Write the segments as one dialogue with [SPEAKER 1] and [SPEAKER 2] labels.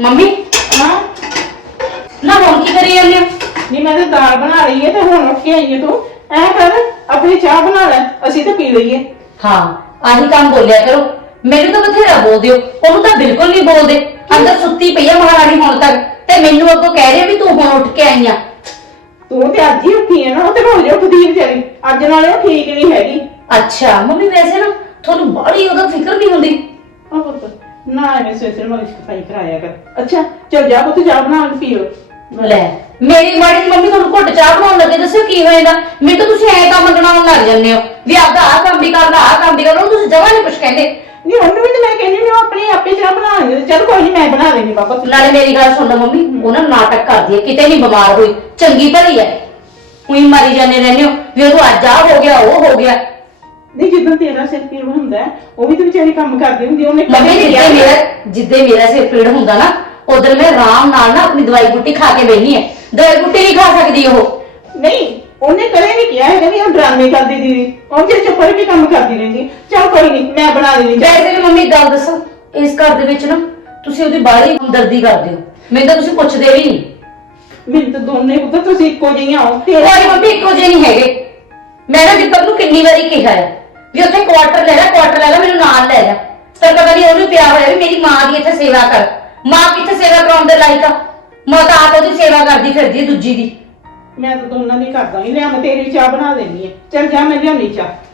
[SPEAKER 1] Mummy
[SPEAKER 2] हाँ
[SPEAKER 1] ਨਾ ਹੁਣ ਕੀ ਕਰੀ ਜਾਂਦੇ ਹੋ?
[SPEAKER 2] नहीं मैं तो दाल बना रही है तो हुण उठ के आई है तू ऐ कर अपनी चाह बना ले ਅਸੀਂ तो पी लईए
[SPEAKER 1] ਹਾਂ ਆਹੀ ਕੰਮ ਬੋਲਿਆ ਕਰੋ। ਮੈਨੂੰ ਤਾਂ ਬਥੇਰਾ ਬੋਲਦੇ ਹੋ, ਉਹਨੂੰ ਤਾਂ ਬਿਲਕੁਲ ਨਹੀਂ ਬੋਲਦੇ। ਅੰਦਰ ਸੁੱਤੀ ਪਈ ਆ ਮਹਾਰਾਣੀ ਹੁਣ ਤੱਕ ਤੇ ਮੈਨੂੰ ਅੱਗੋਂ ਕਹਿ ਰਹੇ ਵੀ ਤੂੰ ਹੁਣ ਉੱਠ ਕੇ ਆਈ ਆ।
[SPEAKER 2] ਤੂੰ ਤੇ ਅੱਜ ਹੀ ਉੱਠੀ ਹੈ ਨਾ ਉਹ ਤੇ ਰੋਜ਼ ਉੱਠਦੀ ਵਿਚਾਰੀ ਅੱਜ ਨਾਲੇ ਉਹ ਠੀਕ ਨਹੀਂ ਹੈਗੀ।
[SPEAKER 1] ਅੱਛਾ ਮੰਮੀ ਵੈਸੇ ਨਾ ਤੁਹਾਨੂੰ ਬੜੀ ਉਹਦਾ ਫਿਕਰ ਨਹੀਂ ਹੁੰਦੀ।
[SPEAKER 2] ਉਹ ਪੁੱਤ ਨਾ ਐਵੇਂ ਸਵੇਰੇ ਮਲਿਸ਼ ਸਫਾਈ ਕਰਾਇਆ ਕਰ। ਅੱਛਾ ਚਲ ਜਾ ਪੁੱਤ ਚਾਹ ਬਣਾ ਕੇ ਪੀ ਲਓ।
[SPEAKER 1] ਲੈ ਮੇਰੀ ਮਾੜੀ ਮੰਮੀ ਤੁਹਾਨੂੰ ਘੁੱਟ ਚਾਹ ਬਣਾਉਣ ਲੱਗੇ ਦੱਸੋ ਕੀ ਹੋਏਗਾ? ਮੈਨੂੰ ਤਾਂ ਤੁਸੀਂ ਐ ਕੰਮ ਗਣਾਉਣ ਲੱਗ ਜਾਂਦੇ ਹੋ ਵੀ ਆਪਦਾ ਆਹ ਕੰਮ ਵੀ ਕਰਦਾ ਆਹ ਕੰਮ ਵੀ ਕਰਦਾ, ਤੁਸੀਂ ਜਮਾਂ ਨਹੀਂ ਕੁਛ ਕਹਿੰਦੇ।
[SPEAKER 2] ਨਹੀਂ ਉਹਨੂੰ ਵੀ ਤੇ ਮੈਂ ਕਹਿੰਦੀ ਮੈਂ ਆਪਣੀ ਆਪੇ ਚਾਹ ਬਣਾ ਲੈਂਦੀ ਚਲ ਕੋਈ ਨਹੀਂ ਮੈਂ ਬਣਾ ਲੈਣੀ ਬਾਬਾ।
[SPEAKER 1] ਨਾਲੇ ਮੇਰੀ ਗੱਲ ਸੁਣ ਲਓ ਮੰਮੀ, ਉਹ ਨਾ ਨਾਟਕ ਕਰਦੀ ਹੈ, ਕਿਤੇ ਨਹੀਂ ਬਿਮਾਰ ਹੋਈ, ਚੰਗੀ ਭਲੀ ਹੈ। ਉਹੀ ਮਾਰੀ ਜਾਂਦੇ ਰਹਿੰਦੇ ਹੋ ਵੀ ਉਹ ਅੱਜ ਆ ਹੋ ਗਿਆ ਉਹ ਹੋ ਗਿਆ।
[SPEAKER 2] ਨਹੀਂ ਜਿੱਦਾਂ ਤੇਰਾ ਸਿਰ ਪੀੜ ਹੁੰਦਾ ਉਹ ਵੀ ਤੇ ਵਿਚਾਰੀ ਕੰਮ ਕਰਦੀ ਹੁੰਦੀ ਉਹਨੇ
[SPEAKER 1] ਮੰਮੀ ਜਿੱਦੇ ਮੇਰਾ ਸਿਰ ਪੀੜ ਹੁੰਦਾ ਨਾ ਉਧਰ ਮੈਂ ਆਰਾਮ ਨਾਲ ਨਾ ਆਪਣੀ ਦਵਾਈ ਬੂਟੀ ਖਾ ਕੇ ਬੈਠੀ ਹੈ। ਦਵਾਈ ਬੂਟੀ ਨਹੀਂ ਖਾ ਸਕਦੀ ਉਹ।
[SPEAKER 2] ਨਹੀਂ ਉਹਨੇ ਕਦੇ ਨਹੀਂ ਕਿਹਾ ਹੈਗਾ ਵੀ ਉਹ ਡਰਾਮੇ ਕਰਦੀ ਦੀਦੀ ਉਹ ਜਿਹੜੇ ਚੁੱਪਰ ਵੀ ਕੰਮ ਕਰਦੀ ਰਹਿੰਦੀ। ਚਲ ਕੋਈ ਨਹੀਂ ਮੈਂ ਬਣਾ ਦੇਣੀ।
[SPEAKER 1] ਵੈਸੇ ਵੀ ਮੰਮੀ ਗੱਲ ਦੱਸੋ, ਇਸ ਘਰ ਦੇ ਵਿੱਚ ਨਾ ਤੁਸੀਂ ਉਹਦੀ ਬਾਹਲੀ ਹਮਦਰਦੀ ਕਰਦੇ ਹੋ, ਮੈਨੂੰ ਤਾਂ ਤੁਸੀਂ ਪੁੱਛਦੇ ਵੀ ਨਹੀਂ।
[SPEAKER 2] ਮੈਨੂੰ ਤਾਂ ਦੋਨੇ ਪੁੱਤ ਤੁਸੀਂ ਇੱਕੋ ਜਿਹੀਆਂ ਹੋ।
[SPEAKER 1] ਕੋਈ ਮੰਮੀ ਇੱਕੋ ਜਿਹੇ ਨਹੀਂ ਹੈਗੇ। ਮੈਂ ਨਾ ਦੀਪਕ ਨੂੰ ਕਿੰਨੀ ਵਾਰੀ ਕਿਹਾ ਹੈ ਵੀ ਉੱਥੇ ਕੁਆਟਰ ਲੈ ਲੈ ਮੈਨੂੰ ਨਾਲ ਲੈ ਜਾ, ਪਰ ਪਤਾ ਨਹੀਂ ਉਹਨੂੰ ਪਿਆ ਹੋਇਆ ਵੀ ਮੇਰੀ ਮਾਂ ਦੀ ਇੱਥੇ ਸੇਵਾ ਕਰ। ਮਾਂ ਕਿੱਥੇ ਸੇਵਾ ਕਰਾਉਣ ਦੇ ਲਾਇਕ ਆ? ਮਾਂ ਤਾਂ ਆਪ ਉਹਦੀ ਸੇਵਾ ਕਰਦੀ ਫਿਰਦੀ ਦੂਜੀ ਦੀ।
[SPEAKER 2] ਮੈਂ ਤਾਂ ਦੋਨਾਂ ਦੀ ਕਰਦਾ ਹੀ ਲਿਆ ਮੈਂ ਤੇਰੀ ਚਾਹ ਬਣਾ ਦੇਣੀ ਹੈ। ਚਲ ਜਾ ਮੈਂ ਲਿਆਉਣੀ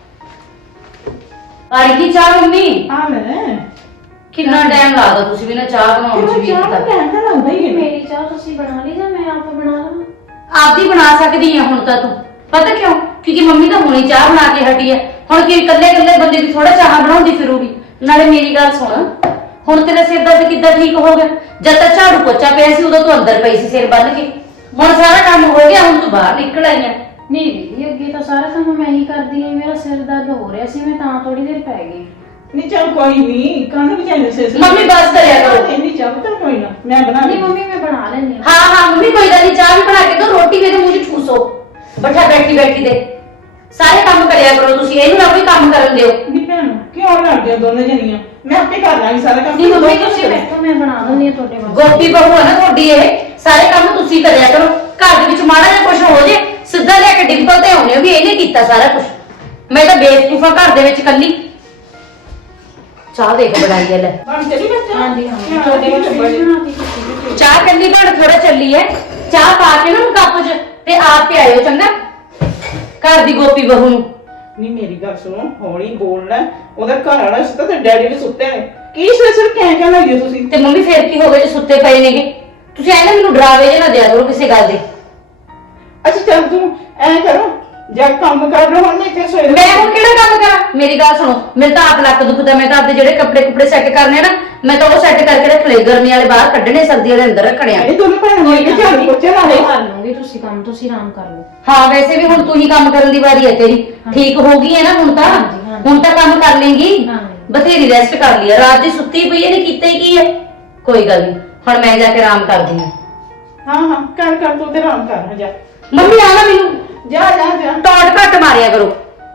[SPEAKER 2] ਚਾਹ।
[SPEAKER 1] ਆਈ ਕੀ ਚਾਹ ਮੰਮੀ?
[SPEAKER 2] ਹਾਂ ਮੈਂ
[SPEAKER 1] ਕਿੰਨਾ ਟਾਈਮ ਲਾਦਾ ਤੁਸੀਂ ਵੀ ਨਾ ਚਾਹ ਬਣਾਉਣ ਚ ਵੀ
[SPEAKER 2] ਚਾਹ ਟਾਈਮ ਤਾਂ ਲਾਉਂਦਾ ਹੀ ਹੈ।
[SPEAKER 3] ਮੇਰੀ ਚਾਹ ਤੁਸੀਂ ਬਣਾ ਲਈ ਜਾਂ ਮੈਂ ਆਪ ਬਣਾ ਲਵਾਂ?
[SPEAKER 1] ਆਪਦੀ ਬਣਾ ਸਕਦੀ ਆ ਹੁਣ ਤਾਂ ਤੂੰ। ਪਤਾ ਕਿਉਂ? ਕਿਉਂਕਿ ਮੰਮੀ ਤਾਂ ਹੁਣੇ ਚਾਹ ਬਣਾ ਕੇ ਹਟੀ ਹੈ। ਹੁਣ ਕਿ ਇਕੱਲੇ ਬੰਦੇ ਦੀ ਥੋੜਾ ਚਾਹ ਬਣਾਉਂਦੀ ਫਿਰੂਗੀ। ਨਾਲੇ ਮੇਰੀ ਗੱਲ ਸੁਣ, ਹੁਣ ਤੇਰਾ ਸਿਰ ਦਰਦ ਕਿੱਦਾਂ ਠੀਕ ਹੋ ਗਿਆ? ਜਦ ਤੱਕ ਝਾੜੂ ਪੋਚਾ ਪਿਆ ਸੀ ਉਦੋਂ ਤੂੰ ਅੰਦਰ ਪਈ ਸੀ ਸਿਰ ਬੰਨ ਕੇ। ਹੁਣ ਸਾਰਾ ਕੰਮ ਹੋ ਗਿਆ, ਹੁਣ ਤੂੰ ਬਾਹਰ ਨਿਕਲ ਆਈ ਆ।
[SPEAKER 3] ਨਹੀਂ ਦੀਦੀ ਅੱਗੇ ਤਾਂ ਸਾਰਾ ਕੰਮ ਮੈਂ ਹੀ ਕਰਦੀ ਹਾਂ। ਮੇਰਾ ਸਿਰ ਦਰਦ ਹੋ ਰਿਹਾ ਸੀ, ਮੈਂ ਤਾਂ ਥੋੜੀ ਦੇਰ ਪੈ ਗਈ।
[SPEAKER 2] ਨਹੀਂ ਚਲ ਕੋਈ ਨਹੀਂ ਕਾਹਨੂੰ ਵੀ ਜਾਂਦੇ ਸੇ
[SPEAKER 1] ਮੰਮੀ ਬਸ ਕਰਿਆ ਕਰੋ।
[SPEAKER 2] ਇੰਨੀ ਚਾਹ ਤਾਂ ਕੋਈ ਨਾ ਮੈਂ ਬਣਾ
[SPEAKER 3] ਨਹੀਂ
[SPEAKER 2] ਲਈ।
[SPEAKER 3] ਮੰਮੀ ਮੈਂ ਬਣਾ ਲੈਣੀ।
[SPEAKER 1] ਹਾਂ ਮੰਮੀ ਕੋਈ ਗੱਲ ਨਹੀਂ, ਚਾਹ ਵੀ ਬਣਾ ਕੇ ਦੋ, ਰੋਟੀ ਵੀ ਤੇ ਮੂੰਹ 'ਚ ਠੂਸੋ। ਬੱਠਾ ਬੈਠੀ ਦੇ ਸਾਰੇ ਕੰਮ ਕਰਿਆ ਕਰੋ ਤੁਸੀਂ, ਇਹਨੂੰ ਨਾ ਕੋਈ ਕੰਮ ਕਰਨ ਦਿਓ।
[SPEAKER 2] ਨਹੀਂ ਭੈਣ ਕਿਉਂ ਲੜਦੇ ਹੋ ਦੋਨੇ ਜਣੀਆਂ? ਮੈਂ ਆਪੇ ਕਰ ਲਾਂਗੀ ਸਾਰਾ ਕੰਮ।
[SPEAKER 3] ਨਹੀਂ ਮੰਮੀ ਤੁਸੀਂ ਬੈਠੋ, ਮੈਂ ਬਣਾ ਦਿੰਦੀ ਹਾਂ ਤੁਹਾਡੇ ਵਾਸਤੇ।
[SPEAKER 1] ਗੋਪੀ ਬਹੂ ਹੈ ਨਾ ਤੁਹਾਡੀ, ਇਹ ਸਾਰੇ ਕੰਮ ਤੁਸੀਂ ਕਰਿਆ ਕਰੋ। ਘਰ ਦੇ ਵਿੱਚ ਮਾੜਾ ਜਿਹਾ ਕੁਝ ਹੋ ਜੇ ਸਿੱਧਾ ਲੈ ਕੇ ਡਿੰਪਲ ਤੇ ਆਉਣੇ ਹੋ ਵੀ ਇਹਨੇ ਕੀਤਾ ਸਾਰਾ ਕੁਝ। ਮੈਂ ਤਾਂ ਬੇਵਕੂਫਾ ਘਰ ਦੇ ਵਿੱਚ ਕੱਲੀ। ਚਾਹ ਦੇਖ ਬਣਾਈ ਹੈ ਲੈ।
[SPEAKER 2] ਬਣ ਚਲੀ ਬੱਚਾ?
[SPEAKER 3] ਹਾਂਜੀ ਹਾਂ ਤੁਹਾਡੇ ਵਾਸਤੇ ਬਣਾ ਕੇ ਦਿੱਤੀ।
[SPEAKER 1] ਚਾਹ ਕੱਲੀ ਬਣ ਥੋੜਾ ਚੱਲੀ ਹੈ। ਚਾਹ ਪਾ ਕੇ ਨਾ ਕੱਪ 'ਚ ਤੇ ਆਪ ਪਿਆਇਓ ਚੰਗਾ ਘਰ ਦੀ ਗੋਪੀ ਬਹੂ ਨੂੰ।
[SPEAKER 2] ਨਹੀਂ ਮੇਰੀ ਗੱਲ ਸੁਣੋ ਹੌਲੀ ਬੋਲ ਲੈ। ਉਹਦਾ ਘਰ ਵਾਲਾ ਸੁੱਤਾ ਤੇ ਡੈਡੀ ਵੀ ਸੁੱਤੇ ਨੇ। ਕੀ ਸਿਰ ਕਹਿ ਲੱਗੇ ਤੁਸੀਂ?
[SPEAKER 1] ਤੇ ਮੰਮੀ ਫੇਰ ਕੀ ਹੋ ਗਿਆ ਜੇ ਸੁੱਤੇ ਪਏ ਨੇਗੇ? ਤੁਸੀਂ ਐ ਨਾ ਮੈਨੂੰ ਡਰਾਵੇ ਜੇ ਨਾ ਦਿਆ ਕਰੋ ਕਿਸੇ ਗੱਲ ਦੇ।
[SPEAKER 2] ਅੱਛਾ ਚੱਲ ਤੂੰ ਐ ਕਰੋ ਜਾ ਕੰਮ ਕਰ ਲਓ। ਹੁਣ ਮੈਂ ਇੱਥੇ ਸੋਏ
[SPEAKER 1] ਮੈਂ ਹੁਣ ਕਿਹੜਾ ਕੰਮ ਕਰਾਂ? ਮੇਰੀ ਗੱਲ ਸੁਣੋ, ਮੇਰੇ ਤਾਂ ਆਪ ਲੱਕ ਦੁਖਦਾ। ਮੈਂ ਤਾਂ ਆਪਦੇ ਜਿਹੜੇ ਕੱਪੜੇ ਸੈੱਟ ਕਰਨੇ ਨਾ ਮੈਂ ਤਾਂ ਉਹ ਸੈੱਟ ਕਰਕੇ ਰੱਖ ਲਏ। ਗਰਮੀ ਵਾਲੇ ਬਾਹਰ ਕੱਢਣੇ, ਸਰਦੀ ਵਾਲੇ ਅੰਦਰ ਰੱਖਣੇ ਆ।
[SPEAKER 2] ਇਹ ਦੋਨੋਂ ਭੈਣਾਂ ਮਿਲ ਕੇ ਝਾੜੂ ਪੋਚਾ ਲਾ ਲਓ।
[SPEAKER 3] ਕਰ ਲੂੰਗੀ ਤੁਸੀਂ ਕੰਮ, ਤੁਸੀਂ ਆਰਾਮ ਕਰ ਲਓ।
[SPEAKER 1] ਹਾਂ ਵੈਸੇ ਵੀ ਹੁਣ ਤੂੰ ਹੀ ਕੰਮ ਕਰਨ ਦੀ ਵਾਰੀ ਹੈ ਤੇਰੀ। ਠੀਕ ਹੋ ਗਈ ਹੈ ਨਾ ਹੁਣ ਤਾਂ?
[SPEAKER 3] ਹਾਂਜੀ, ਹਾਂਜੀ।
[SPEAKER 1] ਹੁਣ ਤਾਂ ਕੰਮ ਕਰ ਲੇਂਗੀ।
[SPEAKER 3] ਹਾਂਜੀ।
[SPEAKER 1] ਬਥੇਰੀ ਰੈਸਟ ਕਰ ਲਈ ਹੈ, ਰਾਤ ਦੀ ਸੁੱਤੀ ਪਈ ਇਹਨੇ ਕੀਤਾ ਹੀ ਕੀ ਹੈ। ਕੋਈ ਗੱਲ ਨਹੀਂ, ਹੁਣ ਮੈਂ ਜਾ ਕੇ ਆਰਾਮ ਕਰਦੀ ਹਾਂ।
[SPEAKER 2] ਹਾਂ ਕਰ ਤੂੰ ਤੇ ਆਰਾਮ ਕਰ ਜਾ।
[SPEAKER 1] ਮੰਮੀ ਆ ਨਾ ਮੈਨੂੰ
[SPEAKER 2] ਜਾ
[SPEAKER 1] ਟੌਟ ਘੱਟ ਮਾਰਿਆ ਕਰੋ।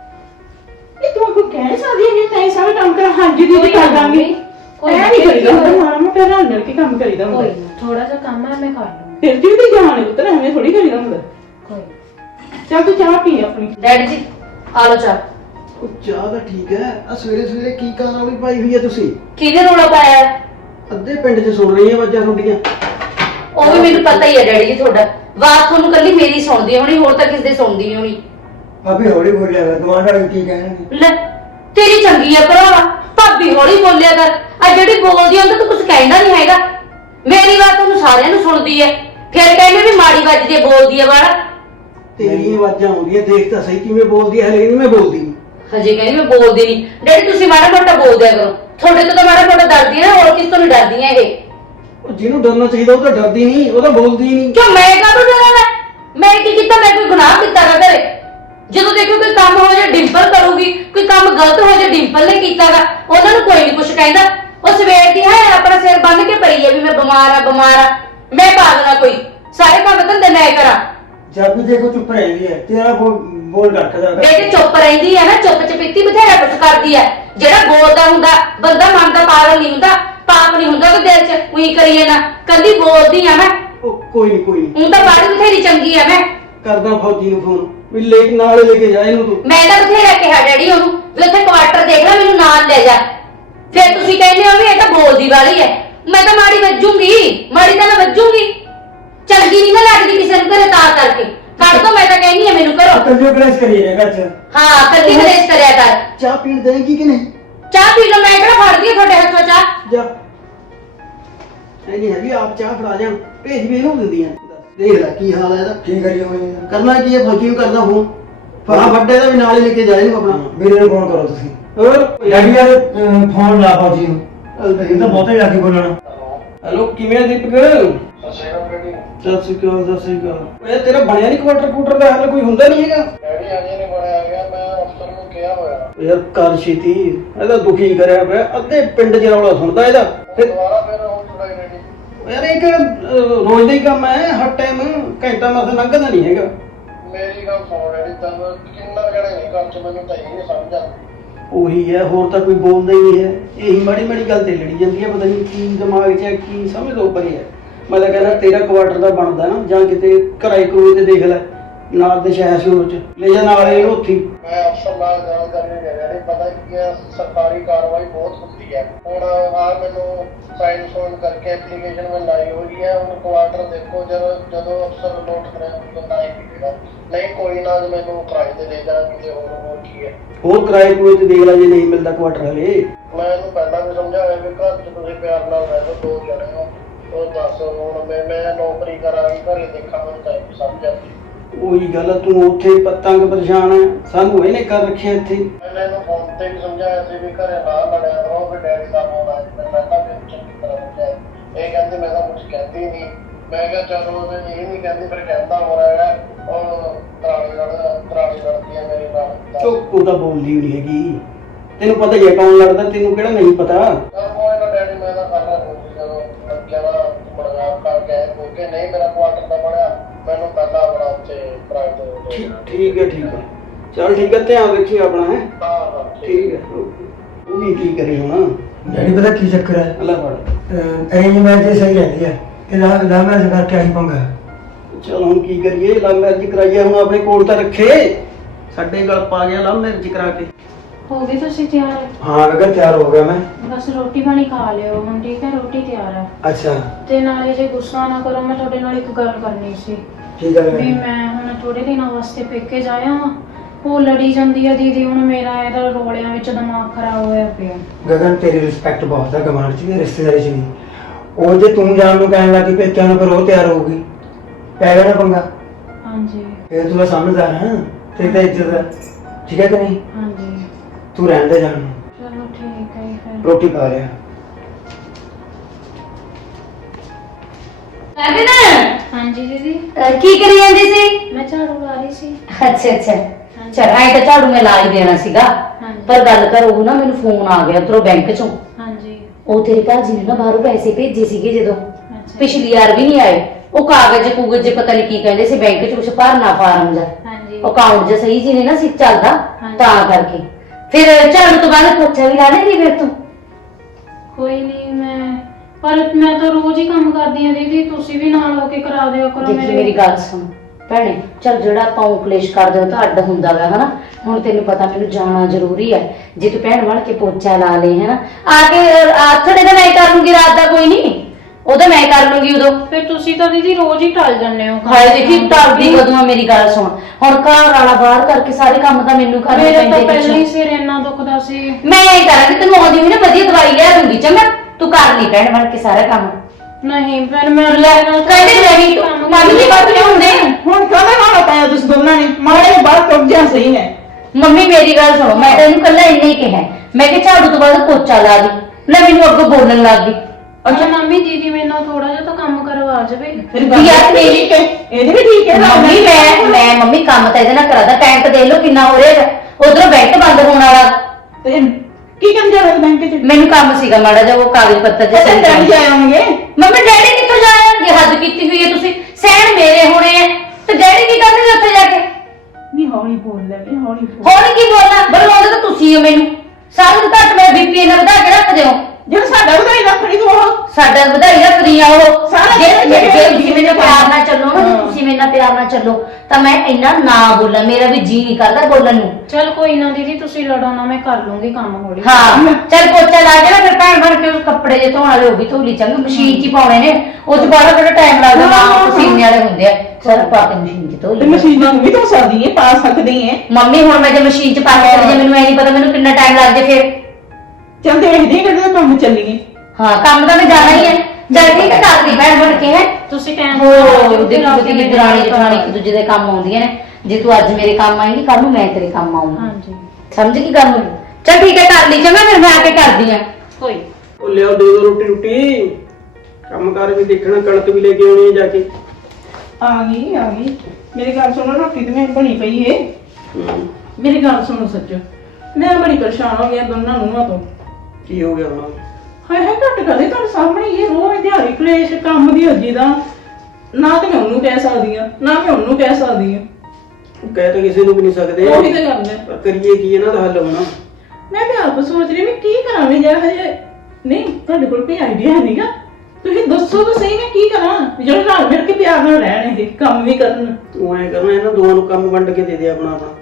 [SPEAKER 2] ਇਹ ਤੂੰ ਕੋਈ ਕਹਿ ਸਕਦੀ ਹੈ ਕਿ ਨਹੀਂ ਸਾਰਾ ਕੰਮ ਕਰ? ਹਾਂਜੀ ਦੀਦੀ ਕਰ ਦਾਂਗੀ।
[SPEAKER 3] ਕੋਈ
[SPEAKER 2] ਨਹੀਂ ਕਰੀਦਾ ਹੁੰਦਾ ਮਾੜਾ ਮੋਟਾ ਰਲ ਮਿਲ ਕੇ ਕੰਮ ਕਰੀਦਾ ਹੁੰਦਾ।
[SPEAKER 3] ਕੋਈ ਥੋੜਾ ਜਿਹਾ ਕੰਮ ਹੈ ਮੈਂ ਕਰ ਲੂੰਗੀ।
[SPEAKER 2] ਫਿਰ ਜੀ ਤੇ ਜਾਣੇ ਉਤਰ ਐਵੇਂ ਥੋੜੀ ਕਰੀਦਾ ਹੁੰਦਾ।
[SPEAKER 3] ਕੋਈ
[SPEAKER 2] ਚੱਲ ਤੂੰ ਚਾਹ ਪੀ ਆਪਣੀ।
[SPEAKER 1] ਡੈਡੀ ਜੀ ਆ ਲੋ ਚਾਹ।
[SPEAKER 4] ਉਹ ਚਾਹ ਤਾਂ ਠੀਕ ਹੈ। ਆ ਸਵੇਰੇ ਕੀ ਕਾਰਾਂ ਵੀ ਪਾਈ ਹੋਈ ਹੈ ਤੁਸੀਂ?
[SPEAKER 1] ਕਿਹਦੇ ਰੋਲਾ ਪਾਇਆ ਹੈ?
[SPEAKER 4] ਅੱਧੇ ਪਿੰਡ 'ਚ ਸੁਣ ਰਹੀਆਂ ਆਵਾਜ਼ਾਂ ਤੁਹਾਡੀਆਂ।
[SPEAKER 1] ਉਹ ਵੀ ਮੈਨੂੰ ਪਤਾ ਹੀ ਹੈ ਡੈਡੀ ਜੀ ਤੁਹਾਡਾ। ਬਾਤ ਤੁਹਾਨੂੰ ਕੱਲੀ ਮੇਰੀ ਸੁਣਦੀ ਹੋਣੀ, ਹੋਰ ਤਾਂ ਕਿਸੇ ਦੀ ਸੁਣਦੀ ਨਹੀਂ ਹੋਣੀ।
[SPEAKER 4] ਭਾਬੀ ਹੌਲੀ ਬੋਲਿਆ ਵਾ, ਗਵਾਂਢ ਵਾਲੇ ਕੀ ਕਹਿਣਗੇ?
[SPEAKER 1] ਲੈ ਤੇਰੀ ਚੰਗੀ ਆ ਭਰਾਵਾ, ਭਾਬੀ ਹੌਲੀ ਬੋਲਿਆ ਕਰ। ਆ ਜਿਹੜੀ ਬੋਲਦੀ ਆ ਉਹਦਾ ਤਾਂ ਕੁਝ ਕਹਿਣਾ ਨਹੀਂ ਹੈਗਾ। ਮੇਰੀ ਬਾਤ ਉਹਨੂੰ ਸਾਰਿਆਂ ਨੂੰ ਸੁਣਦੀ ਹੈ, ਫਿਰ ਕਹਿੰਦੇ ਵੀ ਮਾੜੀ ਵੱਜਦੀ ਹੈ, ਬੋਲਦੀ ਹੈ ਬਾਹਰ।
[SPEAKER 4] ਤੇਰੀਆਂ ਆਵਾਜ਼ਾਂ ਆਉਂਦੀਆਂ, ਦੇਖ ਤਾਂ ਸਹੀ ਕਿਵੇਂ ਬੋਲਦੀ ਹੈ। ਹਲੇ ਨਹੀਂ ਮੈਂ ਬੋਲਦੀ ਨਹੀਂ।
[SPEAKER 1] ਹਜੇ ਕਹਿੰਦੀ ਮੈਂ ਬੋਲਦੀ ਨਹੀਂ। ਡੈਡੀ ਤੁਸੀਂ ਮਾੜਾ ਮੋਟਾ ਬੋਲ ਦਿਆ ਕਰੋ, ਤੁਹਾਡੇ ਤੋਂ ਤਾਂ ਮਾੜਾ ਮੋਟਾ ਡਰਦੀ ਹੈ, ਹੋਰ ਕਿਸ ਤੋਂ ਨਹੀਂ ਡਰਦੀਆਂ ਇਹ।
[SPEAKER 4] ਉਹ ਜਿਹਨੂੰ ਡਰਨਾ ਚਾਹੀਦਾ ਉਹ ਤਾਂ ਡਰਦੀ ਨਹੀਂ, ਉਹ ਤਾਂ ਬੋਲਦੀ ਨਹੀਂ।
[SPEAKER 1] ਕਿਉਂ ਮੈਂ ਕਾਹਨੂੰ ਡਰਾਂ? ਮੈਂ ਕੀ ਕੀਤਾ? ਮੈਂ ਕੋਈ ਗੁਨਾਹ ਕੀਤਾ ਨਾ ਘਰੇ? ਜਦੋਂ ਦੇਖੋ ਕੋਈ ਕੰਮ ਹੋ ਜਾ ਡਿੰਪਲ ਕਰੂਗੀ, ਕੋਈ ਕੰਮ ਗਲਤ ਹੋ ਜਾ ਡਿੰਪਲ ਨੇ ਕੀਤਾਗਾ, ਉਹਨਾਂ ਨੂੰ ਕੋਈ ਨਹੀਂ ਕੁਝ ਕਹਿੰਦਾ। ਉਹ ਸਵੇਰ ਦੀ ਹੈ ਆਪਣਾ ਸਿਰ ਬੰਨ ਕੇ ਪਈ ਹੈ ਵੀ ਮੈਂ ਬਿਮਾਰ ਆ। ਮੈਂ ਪਾਗਲ ਕੋਈ ਸਾਰੇ ਕੰਮ ਧੰਦੇ ਮੈਂ ਕਰਾਂ।
[SPEAKER 4] ਜਦ ਵੀ ਦੇਖੋ ਚੁੱਪ ਰਹਿੰਦੀ ਹੈ, ਤੇਰਾ ਬੋਲ ਰੱਖਦਾ।
[SPEAKER 1] ਬੇਟੇ ਚੁੱਪ ਰਹਿੰਦੀ ਹੈ ਨਾ, ਚੁੱਪ ਚਪੀਤੀ ਬਥੇਰਾ ਕੁਝ ਕਰਦੀ ਹੈ। ਜਿਹੜਾ ਬੋਲਦਾ ਹੁੰਦਾ ਬੰਦਾ ਮਨ ਦਾ ਪਾਗਲ ਨਹੀਂ ਹੁੰਦਾ। ਪਾਪ ਨਹੀਂ ਹੁੰਦਾ ਕੋਈ ਦਿਲ 'ਚ ਉਹੀ ਕਰੀਏ ਨਾ ਕੱਲੀ ਬੋਲਦੀ ਆ ਮੈਂ
[SPEAKER 4] ਉਹ ਕੋਈ ਨਹੀਂ
[SPEAKER 1] ਹੁਣ ਤਾਂ ਬਾੜੀ ਬਥੇਰੀ ਚੰਗੀ ਆ ਮੈਂ
[SPEAKER 4] ਕਰਦਾ ਫੌਜੀ ਨੂੰ ਫੋਨ ਵੀ ਲੇਟ ਨਾਲ ਲੈ ਕੇ ਜਾ ਇਹਨੂੰ ਤੂੰ।
[SPEAKER 1] ਮੈਂ ਤਾਂ ਬਥੇਰਾ ਕਿਹਾ ਡੈਡੀ ਉਹਨੂੰ ਵੀ ਉੱਥੇ ਕੁਆਟਰ ਦੇਖ ਲੈ ਮੈਨੂੰ ਨਾਲ ਲੈ ਜਾ ਫਿਰ ਤੁਸੀਂ ਕਹਿੰਦੇ ਹੋ ਵੀ ਇਹ ਤਾਂ ਬੋਲਦੀ ਵਾਲੀ ਹੈ ਮੈਂ ਤਾਂ ਮਾੜੀ ਵੱਜੂਗੀ ਮਾੜੀ ਤਾਂ ਮੈਂ ਵੱਜੂਗੀ ਚੰਗੀ ਨਹੀਂ ਨਾ ਲੱਗਦੀ ਕਿਸੇ ਨੂੰ ਘਰੇ ਤਾਂ ਕਰਕੇ ਕੱਢ ਦੋ ਮੈਂ ਤਾਂ ਕਹਿੰਦੀ ਆ ਮੈਨੂੰ ਕਰੋ
[SPEAKER 4] ਕੱਲਿਓ ਕਲੇਸ਼ ਕਰੀਏ ਘਰ ਚ।
[SPEAKER 1] ਹਾਂ ਕੱਲੀ ਕਲੇਸ਼ ਕਰਿਆ ਕਰ
[SPEAKER 4] ਚਾਹ ਪੀਣ ਦੇਗੀ ਕਿ ਨਹੀਂ?
[SPEAKER 1] ਚਾਹ ਪੀ ਲਓ ਮੈਂ ਕਿਹੜਾ ਫੜਦੀ ਆ ਤੁਹਾਡੇ ਹੱਥੋਂ ਚਾਹ
[SPEAKER 4] ਜਾ ਇਹ ਨਹੀਂ ਹੈਗੀ ਆਪ ਚਾਹ ਫੜਾ ਜਾਣ ਭੇਜ ਵੀ ਇਹਨੂੰ ਦਿੰਦੀਆਂ। ਦੇਖ ਲੈ ਕੀ ਹਾਲ ਹੈ ਇਹਦਾ।
[SPEAKER 5] ਕੀ ਕਰੀਏ ਹੋਏ
[SPEAKER 4] ਕਰਨਾ ਕੀ ਹੈ ਫੌਜੀ ਨੂੰ ਕਰਦਾ ਫੋਨ ਫਾ ਵੱਡੇ ਦਾ ਵੀ ਨਾਲ ਹੀ ਲੈ ਕੇ ਜਾ ਇਹਨੂੰ ਆਪਣਾ।
[SPEAKER 5] ਵੀਰੇ ਨੂੰ ਫੋਨ ਕਰੋ ਤੁਸੀਂ
[SPEAKER 4] ਹੋਰ
[SPEAKER 5] ਡੈਡੀ ਯਾਰ ਫੋਨ ਲਾ ਪਾਓ ਜੀ ਨੂੰ ਇਹ ਤਾਂ ਬਹੁਤਾ ਜਾ ਕੇ ਬੋਲਣਾ।
[SPEAKER 4] ਹੈਲੋ ਕਿਵੇਂ ਆ ਦੀਪਕ? ਸਤਿ ਸ਼੍ਰੀ ਅਕਾਲ। ਓਏ ਤੇਰਾ ਬਣਿਆ ਨਹੀਂ ਕੁਆਟਰ ਦਾ ਹੱਲ ਕੋਈ ਹੁੰਦਾ ਨਹੀਂ ਹੈਗਾ?
[SPEAKER 6] ਡੈਡੀ ਅਜੇ ਨਹੀਂ ਬਣਿਆ ਗਿਆ ਮੈਂ ਅਫਸਰ ਨੂੰ ਕਿਹਾ ਹੋਇਆ
[SPEAKER 4] ਯਾਰ ਕਰ ਛੇਤੀ ਇਹਦਾ ਦੁਖੀ ਕਰਿਆ ਪਿਆ ਅੱਧੇ ਪਿੰਡ 'ਚ ਰੌਲਾ ਸੁਣਦਾ ਇਹਦਾ।
[SPEAKER 6] ਦੁਬਾਰਾ ਫਿਰ ਹੋ ਚੁਕਾਈ ਡੈਡੀ
[SPEAKER 4] ਯਾਰ ਇੱਕ ਰੋਜ਼ ਦਾ ਹੀ ਕੰਮ ਹੈ ਹਰ ਟਾਈਮ ਘੰਟਾ ਮਸ ਲੰਘਦਾ ਨਹੀਂ ਹੈਗਾ।
[SPEAKER 6] ਮੇਰੀ ਗੱਲ ਸੁਣ ਡੈਡੀ ਤੈਨੂੰ ਕਿੰਨਾ ਜਣੇ ਨਹੀਂ ਘਰ ਚ ਮੈਨੂੰ ਤਾਂ ਇਹ ਨਹੀਂ ਸਮਝ ਆਉਂਦੀ
[SPEAKER 4] ਉਹੀ ਹੈ ਹੋਰ ਤਾਂ ਕੋਈ ਬੋਲਦਾ ਹੀ ਨਹੀਂ ਹੈ ਇਹੀ ਮਾੜੀ ਮਾੜੀ ਗੱਲ ਤੇ ਲੜੀ ਜਾਂਦੀ ਹੈ ਪਤਾ ਨਹੀਂ ਕੀ ਦਿਮਾਗ 'ਚ ਹੈ ਕੀ ਸਮਝ ਲੋ ਪਰੇ ਹੈ। ਮੈਂ ਤਾਂ ਕਹਿੰਦਾ ਤੇਰਾ ਕੁਆਟਰ ਦਾ ਬਣਦਾ ਨਾ ਜਾਂ ਕਿਤੇ ਕਿਰਾਏ ਕਰੂਏ ਤੇ ਦੇਖ ਲੈ ਨਾਲ ਦੇ ਸ਼ਹਿਰ ਸ਼ੁਰੂ 'ਚ ਲੈ ਜਾ ਨਾਲ ਇਹ ਉੱਥੇ
[SPEAKER 6] ਮੈਂ ਅਫਸਰ ਨਾਲ ਗੱਲ ਕਰਨੀ ਹੈ ਡੈਡੀ ਪਤਾ ਕੀ ਹੈ ਸਰਕਾਰੀ ਕਾਰਵਾਈ ਬਹੁਤ ਹੁੰਦੀ ਹੈ ਹੁਣ ਆ ਮੈਨੂੰ ਸਾਈਨ ਸੋਨ ਕਰਕੇ ਐਪਲੀਕੇਸ਼ਨ ਮੈਂ ਲਾਈ ਹੋਈ ਹੈ ਹੁਣ ਕੁਆਟਰ ਦੇਖੋ ਜਦੋਂ ਅਫਸਰ ਨੋਟ ਕਰਿਆ ਉਹ ਤਾਂ ਹੀ ਮਿਲੇਗਾ ਨਹੀਂ ਕੋਈ ਨਾ ਮੈਨੂੰ ਕਿਰਾਏ ਤੇ ਲੈ ਜਾਣਾ ਕਿਤੇ ਹੋਰ ਕੀ ਹੈ
[SPEAKER 4] ਹੋਰ ਕਿਰਾਏ ਕਰੂਏ ਤੇ ਦੇਖ ਲੈ ਜੇ ਨਹੀਂ ਮਿਲਦਾ ਕੁਆਟਰ ਹਲੇ।
[SPEAKER 6] ਮੈਂ ਇਹਨੂੰ ਪਹਿਲਾਂ ਵੀ ਸਮਝਾਇਆ ਵੀ ਘਰ ਚ ਤੁਸੀਂ ਪਿਆਰ ਨਾਲ ਰਹਿ ਲਓ ਦੋ ਜਣੇ ਹੋ ਉਹ ਦੱਸ ਹੁਣ ਮੈਂ ਨੌਕਰੀ ਕਰਾਂਗੀ ਘਰੇ ਦੇਖਾਂ ਮੈਨੂੰ ਤਾਂ ਇਹ ਸਮਝ ਆਉਂਦੀ
[SPEAKER 4] ਉਹੀ ਗੱਲ ਆ, ਤੂੰ ਉੱਥੇ ਪਤੰਗ ਪਰੇਸ਼ਾਨ ਹੈ ਸਾਨੂੰ ਇਹਨੇ ਕਰ ਰੱਖਿਆ ਇੱਥੇ।
[SPEAKER 6] ਮੈਂ ਇਹਨੂੰ ਫੋਨ ਤੇ ਵੀ ਸਮਝਾਇਆ ਸੀ ਵੀ ਘਰੇ ਨਾ ਲੜਿਆ ਕਰੋ ਵੀ ਡੈਡੀ ਦਾ ਫੋਨ ਆ ਜਾਂਦਾ ਮੈਂ ਤਾਂ ਫਿਰ ਚੰਗੀ ਤਰ੍ਹਾਂ ਸਮਝਾਇਆ ਇਹ ਕਹਿੰਦੇ ਮੈਂ ਤਾਂ ਕੁਝ ਕਹਿੰਦੀ ਨਹੀਂ ਮੈਂ ਕਿਹਾ ਚਲੋ ਇਹ ਨਹੀਂ ਕਹਿੰਦੀ ਫਿਰ ਕਹਿੰਦਾ ਹੋ ਰਿਹਾ ਹੈ ਉਹ ਤਰਾਣੀ ਲੜਦੀ ਹੈ ਮੇਰੇ ਨਾਲ
[SPEAKER 4] ਚੁੱਪ ਉਹ ਤਾਂ ਬੋਲਦੀ ਨਹੀਂ ਹੈਗੀ ਤੈਨੂੰ ਪਤਾ ਹੀ ਹੈ ਕੌਣ ਲੜਦਾ ਤੈਨੂੰ ਕਿਹੜਾ ਨਹੀਂ ਪਤਾ।
[SPEAKER 6] ਕੋਈ ਨਾ ਡੈਡੀ ਮੈਂ ਤਾਂ ਕਰ ਰਿਹਾ ਜਦੋਂ ਲੱਗਿਆ ਨਾ ਬੜਾ ਕਰਕੇ ਕਿਉਂਕਿ ਨਹੀਂ ਮੇਰਾ ਕੁਆਟਰ ਦਾ ਬਣਿਆ ਮੈਨੂੰ ਪਹਿਲਾਂ ਬੜਾ ਉੱਥੇ ਪ੍ਰਾਈਵੇਟ
[SPEAKER 4] ਠੀਕ ਹੈ ਚਲ ਠੀਕ ਹੈ ਧਿਆਨ ਰੱਖੀ ਆਪਣਾ ਹੈ।
[SPEAKER 6] ਹਾਂ
[SPEAKER 4] ਠੀਕ ਹੈ ਉਹ ਵੀ ਕੀ ਕਰੇ ਹੁਣ।
[SPEAKER 5] ਡੈਡੀ ਪਤਾ ਕੀ ਚੱਕਰ ਹੈ
[SPEAKER 4] ਅੱਲਾ ਫੜ
[SPEAKER 5] ਅਰੇਂਜ ਮੈਰਿਜ ਸਹੀ ਰਹਿੰਦੀ ਹੈ ਇਹ ਲਾ ਮੈਰਿਜ ਕਰਕੇ ਆਹੀ ਪੰਗਾ ਹੈ।
[SPEAKER 4] ਚਲ ਹੁਣ ਕੀ ਕਰੀਏ ਲਵ ਮੈਰਿਜ ਕਰਾਈਏ ਹੁਣ ਆਪਣੇ ਕੋਲ ਤਾਂ ਰੱਖੇ ਸਾਡੇ ਗਲ ਪਾ ਗਿਆ ਲਵ ਮੈਰਿਜ ਕਰਾ ਕੇ।
[SPEAKER 3] ਹੋ ਗਏ ਤੁਸੀਂ ਤਿਆਰ?
[SPEAKER 5] ਹਾਂ ਗਗਨ ਤਿਆਰ ਹੋ ਗਿਆ ਮੈਂ।
[SPEAKER 3] ਬਸ ਰੋਟੀ ਪਾਣੀ ਖਾ ਲਿਓ ਹੁਣ ਠੀਕ ਹੈ ਰੋਟੀ ਤਿਆਰ ਹੈ
[SPEAKER 5] ਅੱਛਾ
[SPEAKER 3] ਤੇ ਨਾਲੇ ਜੇ ਗੁੱਸਾ ਨਾ ਕਰੋ ਮੈਂ ਤੁਹਾਡੇ ਨਾਲ ਇੱਕ ਗੱਲ ਕਰਨੀ ਸੀ
[SPEAKER 5] ਠੀਕ ਹੈ
[SPEAKER 3] ਵੀ ਮੈਂ ਹੁਣ ਥੋੜੇ ਦਿਨਾਂ ਵਾਸਤੇ ਪੇਕੇ ਜਾਇਆ ਵਾਂ ਉਹ ਲੜੀ ਜਾਂਦੀ ਆ ਦੀਦੀ ਹੁਣ ਮੇਰਾ ਇਹਦਾ ਰੋਲਿਆਂ ਵਿੱਚ ਦਿਮਾਗ ਖਰਾਬ ਹੋਇਆ ਪਿਆ।
[SPEAKER 5] ਗਗਨ ਤੇਰੀ ਰਿਸਪੈਕਟ ਬਹੁਤ ਹੈ ਗਮਾਂਡ ਚ ਵੀ ਰਿਸ਼ਤੇਦਾਰੀ ਚ ਵੀ ਉਹ ਜੇ ਤੂੰ ਜਾਣ ਨੂੰ ਕਹਿਣ ਲੱਗੀ ਪੇਕਿਆਂ ਨੂੰ ਫਿਰ ਉਹ ਤਿਆਰ ਹੋਊਗੀ ਪੈ ਗਿਆ ਨਾ ਪੰਗਾ।
[SPEAKER 3] ਹਾਂਜੀ
[SPEAKER 5] ਇਹ ਤੂੰ ਤਾਂ ਸਮਝਦਾਰ ਹੈ ਤੇਰੀ ਤਾਂ ਇੱਜ਼ਤ ਹੈ ਠੀਕ ਹੈ ਕਿ ਨਹੀਂ
[SPEAKER 3] ਹਾਂਜੀ
[SPEAKER 5] ਤੂੰ ਰਹਿਣ ਦੇ ਜਾਣ ਨੂੰ
[SPEAKER 3] ਚਲੋ ਠੀਕ ਹੈ ਜੀ ਫਿਰ
[SPEAKER 5] ਰੋਟੀ ਖਾ ਲਿਆ।
[SPEAKER 1] ਕਹਿੰਦੇ ਨਾ
[SPEAKER 3] ਹਾਂਜੀ ਦੀਦੀ
[SPEAKER 1] ਕੀ ਕਰੀ ਜਾਂਦੀ ਸੀ?
[SPEAKER 3] ਮੈਂ ਝਾੜੂ ਲਾ ਰਹੀ ਸੀ।
[SPEAKER 1] ਅੱਛਾ ਚਲ ਐ ਤਾਂ ਝਾੜੂ ਮੈਂ ਲਾ ਹੀ ਦੇਣਾ ਸੀਗਾ
[SPEAKER 3] ਹਾਂਜੀ
[SPEAKER 1] ਪਰ ਗੱਲ ਕਰ ਉਹ ਨਾ ਮੈਨੂੰ ਫੋਨ ਆ ਗਿਆ ਉਧਰੋਂ ਬੈਂਕ ਚੋਂ
[SPEAKER 3] ਹਾਂਜੀ
[SPEAKER 1] ਉਹ ਤੇਰੇ ਭਾਜੀ ਨੇ ਨਾ ਬਾਹਰੋਂ ਪੈਸੇ ਭੇਜੇ ਸੀਗੇ ਜਦੋਂ
[SPEAKER 3] ਅੱਛਾ
[SPEAKER 1] ਪਿਛਲੀ ਵਾਰ ਵੀ ਨਹੀਂ ਆਏ ਉਹ ਕਾਗਜ਼ ਪਤਾ ਨਹੀਂ ਕੀ ਕਹਿੰਦੇ ਸੀ ਬੈਂਕ ਚ ਕੁਝ ਭਰਨਾ ਫਾਰਮ ਜਾਂ
[SPEAKER 3] ਹਾਂਜੀ
[SPEAKER 1] ਅਕਾਊਂਟ ਜਿਹਾ ਸਹੀ ਜੀ ਨੇ ਨਾ ਸੀ ਚੱਲਦਾ
[SPEAKER 3] ਹਾਂਜੀ।
[SPEAKER 1] ਤਾਂ ਕਰਕੇ ਫਿਰ ਝਾੜੂ ਤੋਂ ਬਾਅਦ ਪੋਚਾ ਵੀ ਲਾ ਲੈਂਦੀ ਫਿਰ ਤੂੰ।
[SPEAKER 3] ਕੋਈ ਨਹੀਂ ਮੈਂ ਤਾਂ ਰੋਜ਼ ਹੀ ਕੰਮ ਕਰਦੀ ਆ ਦੀਦੀ ਤੁਸੀਂ ਵੀ ਨਾਲ ਹੋ ਕੇ ਕਰਾ ਦਿਓ ਕਰੋ
[SPEAKER 1] ਦੇਖੀ ਮੇਰੀ ਗੱਲ ਸੁਣ ਭੈਣੇ ਚਲ ਜਿਹੜਾ ਆਪਾਂ ਕਲੇਸ਼ ਕਰਦੇ ਹਾਂ ਤਾਂ ਅੱਡ ਹੁੰਦਾ ਵਾ ਹਨਾ ਹੁਣ ਤੈਨੂੰ ਪਤਾ ਮੈਨੂੰ ਜਾਣਾ ਜ਼ਰੂਰੀ ਹੈ ਜੇ ਤੂੰ ਭੈਣ ਬਣ ਕੇ ਪੋਚਾ ਲਾ ਲੇ ਹਨਾ ਆ ਕੇ ਆਥੜੇ ਦਾ ਮੈਂ ਕਰ ਲੂੰਗੀ ਰਾਤ ਦਾ ਕੋਈ ਨਹੀਂ ਉਹਦਾ ਮੈਂ ਕਰ ਲੂੰਗੀ ਉਦੋਂ।
[SPEAKER 3] ਫਿਰ ਤੁਸੀਂ ਤਾਂ ਦੀਦੀ ਰੋਜ਼ ਹੀ ਟਲ ਜਾਂਦੇ ਹੋ।
[SPEAKER 1] ਹਾਏ ਦੇਖੀ ਟਲਦੀ ਕਦੋਂ ਆ ਮੇਰੀ ਗੱਲ ਸੁਣ ਹੁਣ ਘਰ ਵਾਲਾ ਬਾਹਰ ਕਰਕੇ ਸਾਰੇ ਕੰਮ ਤਾਂ ਮੈਨੂੰ ਕਰਨੇ
[SPEAKER 3] ਮੇਰਾ
[SPEAKER 1] ਪੈਂਦੇ
[SPEAKER 3] ਤਾਂ ਪਹਿਲਾਂ ਹੀ
[SPEAKER 1] ਪਿੱਛੋਂ।
[SPEAKER 3] ਸਿਰ ਇੰਨਾ ਦੁਖਦਾ ਸੀ।
[SPEAKER 1] ਮੈਂ ਇਹ ਕਰਾਂਗੀ ਤੈਨੂੰ ਆਉਂਦੀ ਹੋਈ ਨਾ ਵਧੀਆ ਦਵਾਈ ਲਿਆ ਦੂੰਗੀ ਚੰਗਾ ਤੂੰ ਕਰ ਲਈ ਭੈਣ ਬਣ ਕੇ ਸਾਰਾ ਕੰਮ।
[SPEAKER 3] ਨਹੀਂ ਫਿਰ ਮੈਂ
[SPEAKER 1] ਲੈ ਕਹਿੰਦੇ ਨਹੀਂ ਤੂੰ ਮੰਮੀ ਦੀ ਬਾਤ ਨਹੀਂ ਹੁੰਦੇ
[SPEAKER 2] ਹੁਣ ਕਾਹਦਾ ਨਾਲ ਪਾਇਆ ਤੁਸੀਂ ਦੋਨਾਂ ਨੇ ਮਾੜੇ ਬਾਹਰ ਟੁੱਟ ਜਾ ਸਹੀ ਨੇ।
[SPEAKER 1] ਮੰਮੀ ਮੇਰੀ ਗੱਲ ਸੁਣੋ ਮੈਂ ਤੈਨੂੰ ਕੱਲਾ ਇੰਨਾ ਹੀ ਕਿਹਾ ਮੈਂ ਕਿ ਝਾੜੂ ਤੋਂ ਬਾਅਦ ਪੋਚਾ ਲਾ ਦੀ ਲੈ ਮੈਨੂੰ ਅੱਗੋਂ ਬੋਲਣ ਲੱਗ ਗਈ।
[SPEAKER 3] ਅੱਛਾ ਮੰਮੀ ਦੀਦੀ ਮੈਨੂੰ ਥੋੜਾ ਜਿਹਾ ਤਾਂ ਕੰਮ ਕਰਵਾ ਜਾਵੇ।
[SPEAKER 2] ਫਿਰ ਗੱਲ
[SPEAKER 1] ਯਾਰ ਮੇਰੀ
[SPEAKER 2] ਠੀਕ ਹੈ ਇਹਦੇ ਵੀ ਠੀਕ ਹੈ
[SPEAKER 1] ਮੰਮੀ ਮੈਂ ਮੰਮੀ ਕੰਮ ਤਾਂ ਇਹਦੇ ਨਾਲ ਕਰਾਦਾ ਟਾਈਮ ਤਾਂ ਦੇਖ ਲਓ ਕਿੰਨਾ ਹੋ ਰਿਹਾ ਉਧਰੋਂ ਬੈਂਕ ਬੰਦ ਹੋਣ ਵਾਲਾ
[SPEAKER 2] ਤੇ ਕੀ ਕੰਮ ਜਾ ਰਿਹਾ ਬੈਂਕ 'ਚ?
[SPEAKER 1] ਮੈਨੂੰ ਕੰਮ ਸੀਗਾ ਮਾੜਾ ਜਿਹਾ ਉਹ ਕਾਗਜ਼ ਪੱਤਰ ਜਿਹਾ
[SPEAKER 2] ਅੱਛਾ ਡੈਡੀ ਜਾਏ ਹੋਣਗੇ।
[SPEAKER 1] ਮੰਮੀ ਡੈਡੀ ਕਿੱਥੋਂ ਜਾਣਗੇ ਹੱਦ ਕੀਤੀ ਹੋਈ ਹੈ ਤੁਸੀਂ ਸਹਿਣ ਮੇਰੇ ਹੋਣੇ ਆ ਤੇ ਡੈਡੀ ਕੀ ਕਰਨਗੇ ਉੱਥੇ ਜਾ ਕੇ।
[SPEAKER 2] ਨਹੀਂ ਹੌਲੀ ਬੋਲ ਲੈ ਵੀ ਹੌਲੀ ਬੋਲ।
[SPEAKER 1] ਹੁਣ ਕੀ ਬੋਲਣਾ ਬਰਵਾਉਂਦੇ ਤਾਂ ਤੁਸੀਂ ਹੋ ਮੈਨੂੰ ਸਾਰਾ ਦਿਨ ਘੱਟ ਮੈਂ ਬੀਪੀ ਨਾਲ ਵਧਾ ਕੇ ਰੱਖਦੇ ਹੋ।
[SPEAKER 2] ਜਿਹੜਾ ਸਾਡਾ ਵਧਾਈ ਰੱਖਣੀ
[SPEAKER 1] ਚੱਲੋ ਤਾਂ ਮੈਂ ਇੰਨਾ ਨਾ ਬੋਲਾਂ, ਮੇਰਾ ਵੀ ਜੀ ਨਹੀਂ ਕਰਦਾ ਬੋਲਣ ਨੂੰ।
[SPEAKER 3] ਚਲ ਕੋਈ ਨਾ ਦੀਦੀ, ਤੁਸੀਂ ਲੜੋ ਨਾ, ਮੈਂ ਕਰ ਲੂੰਗੀ ਕੰਮ ਹੌਲੀ।
[SPEAKER 1] ਹਾਂ ਚੱਲ ਪੋਚਾ ਲਾ ਕੇ ਨਾ ਫਿਰ ਭੈਣ ਬਣ ਕੇ ਉਸ ਕੱਪੜੇ ਜੇ ਧੋਣ ਵਾਲੇ ਹੋ ਗਈ ਧੋ ਲਈ ਚੰਗਾ, ਮਸ਼ੀਨ 'ਚ ਹੀ ਪਾਉਣੇ ਨੇ, ਉਹ 'ਚ ਬੜਾ ਬੜਾ ਟਾਈਮ ਲੱਗਦਾ, ਨਾ ਪਸੀਨੇ ਵਾਲੇ ਹੁੰਦੇ ਆ, ਸਾਰਾ ਪਾ ਕੇ ਮਸ਼ੀਨ 'ਚ ਧੋ
[SPEAKER 2] ਤੇ
[SPEAKER 1] ਲਈ।
[SPEAKER 2] ਮਸ਼ੀਨ ਨੂੰ ਵੀ ਧੋ ਸਕਦੀ ਹੈ, ਪਾ ਸਕਦੀ ਹੈ।
[SPEAKER 1] ਮੰਮੀ ਹੁਣ ਮੈਂ ਜੇ ਮਸ਼ੀਨ 'ਚ ਪਾ ਕੇ ਜੇ ਮੈਨੂੰ ਐ ਨਹੀਂ ਪਤਾ ਮੈਨੂੰ ਕਿੰਨਾ ਟਾਈਮ ਲੱਗ ਜੇ ਫਿਰ।
[SPEAKER 2] ਚੱਲ ਦੇਖਦੇ ਹਾਂ ਕਿਹੜਾ ਕੰਮ ਚੱਲੀਏ।
[SPEAKER 1] ਹਾਂ ਕੰਮ ਤਾਂ ਮੈਂ ਜਾਣਾ ਹੀ ਹੈ। ਚੱਲ ਠੀਕ ਹੈ, ਕਰਦੀ ਭੈਣ ਬਣ ਕੇ ਹੈ।
[SPEAKER 3] ਤੁਸੀਂ ਕਹਿਣ
[SPEAKER 1] ਹੋਰ ਦੇਖੋ ਦੀ ਦਰਾਣੀ ਜਠਾਣੀ ਇੱਕ ਦੂਜੇ ਦੇ ਕੰਮ ਆਉਂਦੀਆਂ ਨੇ, ਜੇ ਤੂੰ ਅੱਜ ਮੇਰੇ ਕੰਮ ਆਏਂਗੀ ਕੱਲ ਨੂੰ ਮੈਂ ਤੇਰੇ ਕੰਮ ਆਉਂਗੀ।
[SPEAKER 3] ਹਾਂਜੀ
[SPEAKER 1] ਸਮਝ ਗਈ ਗੱਲ ਨੂੰ? ਚੱਲ ਠੀਕ ਹੈ, ਕਰ ਲਈ ਚੰਗਾ, ਫਿਰ ਮੈਂ ਆ ਕੇ ਕਰਦੀ ਆ।
[SPEAKER 3] ਕੋਈ
[SPEAKER 4] ਉਹ ਲਿਆਓ ਦੇ ਦੋ ਰੋਟੀ ਕੰਮ ਕਾਰ ਵੀ ਦੇਖਣਾ, ਕਣਕ ਵੀ ਲੈ ਕੇ ਆਉਣੀ ਹੈ ਜਾ ਕੇ।
[SPEAKER 2] ਆ ਗਈ ਮੇਰੀ ਗੱਲ ਸੁਣੋ, ਰੋਟੀ ਤੇ ਮੈਂ ਬਣੀ ਪਈ ਏ। ਮੇਰੀ ਗੱਲ ਸੁਣੋ ਸੱਚ, ਮੈਂ ਬੜੀ ਪਰੇਸ਼ਾਨ ਹੋ ਗਿਆ ਦੋਨਾਂ ਨੂੰਹਾਂ ਤੋਂ।
[SPEAKER 4] ਕੀ ਹੋ ਗਿਆ ਹੁਣ?
[SPEAKER 2] ਹਾਏ ਹਾਏ ਘੱਟ ਕਰੇ ਤੁਹਾਡੇ ਸਾਹਮਣੇ ਇਹ ਰੋਜ਼ ਦਿਹਾੜੀ ਕਲੇਸ਼ ਕੰਮ ਦੀ ਹੱਜੀ ਦਾ, ਨਾ ਤੇ ਮੈਂ ਉਹਨੂੰ ਕਹਿ ਸਕਦੀ ਆ ਨਾ ਮੈਂ ਉਹਨੂੰ ਕਹਿ ਸਕਦੀ ਆ।
[SPEAKER 4] ਕਹਿ ਤਾਂ ਕਿਸੇ ਨੂੰ ਵੀ ਨਹੀਂ ਸਕਦੇ,
[SPEAKER 2] ਉਹੀ ਤਾਂ ਗੱਲ ਹੈ।
[SPEAKER 4] ਪਰ ਕਰੀਏ ਕੀ, ਇਹਨਾਂ ਦਾ ਹੱਲ ਹੋਣਾ।
[SPEAKER 2] ਮੈਂ ਵੀ ਆਪ ਸੋਚ ਰਹੀ ਮੈਂ ਕੀ ਕਰਾਂ, ਮੈਂ ਜਿਹੜਾ ਹਜੇ ਨਹੀਂ ਤੁਹਾਡੇ ਕੋਲ ਕੋਈ ਆਈਡੀਆ ਨਹੀਂਗਾ, ਤੁਸੀਂ ਦੱਸੋ ਤਾਂ ਸਹੀ ਮੈਂ ਕੀ ਕਰਾਂ ਜਿਹੜੇ ਨਾਲ ਮਿਲ ਕੇ ਪਿਆਰ ਨਾਲ ਰਹਿਣ, ਇਹ ਕੰਮ ਵੀ ਕਰਨ।
[SPEAKER 4] ਤੂੰ ਐ ਕਰਨਾ, ਇਹਨਾਂ ਦੋਵਾਂ ਨੂੰ ਕੰਮ ਵੰਡ ਕੇ ਦੇ ਦੇ ਆਪਣਾ ਆਪਣਾ।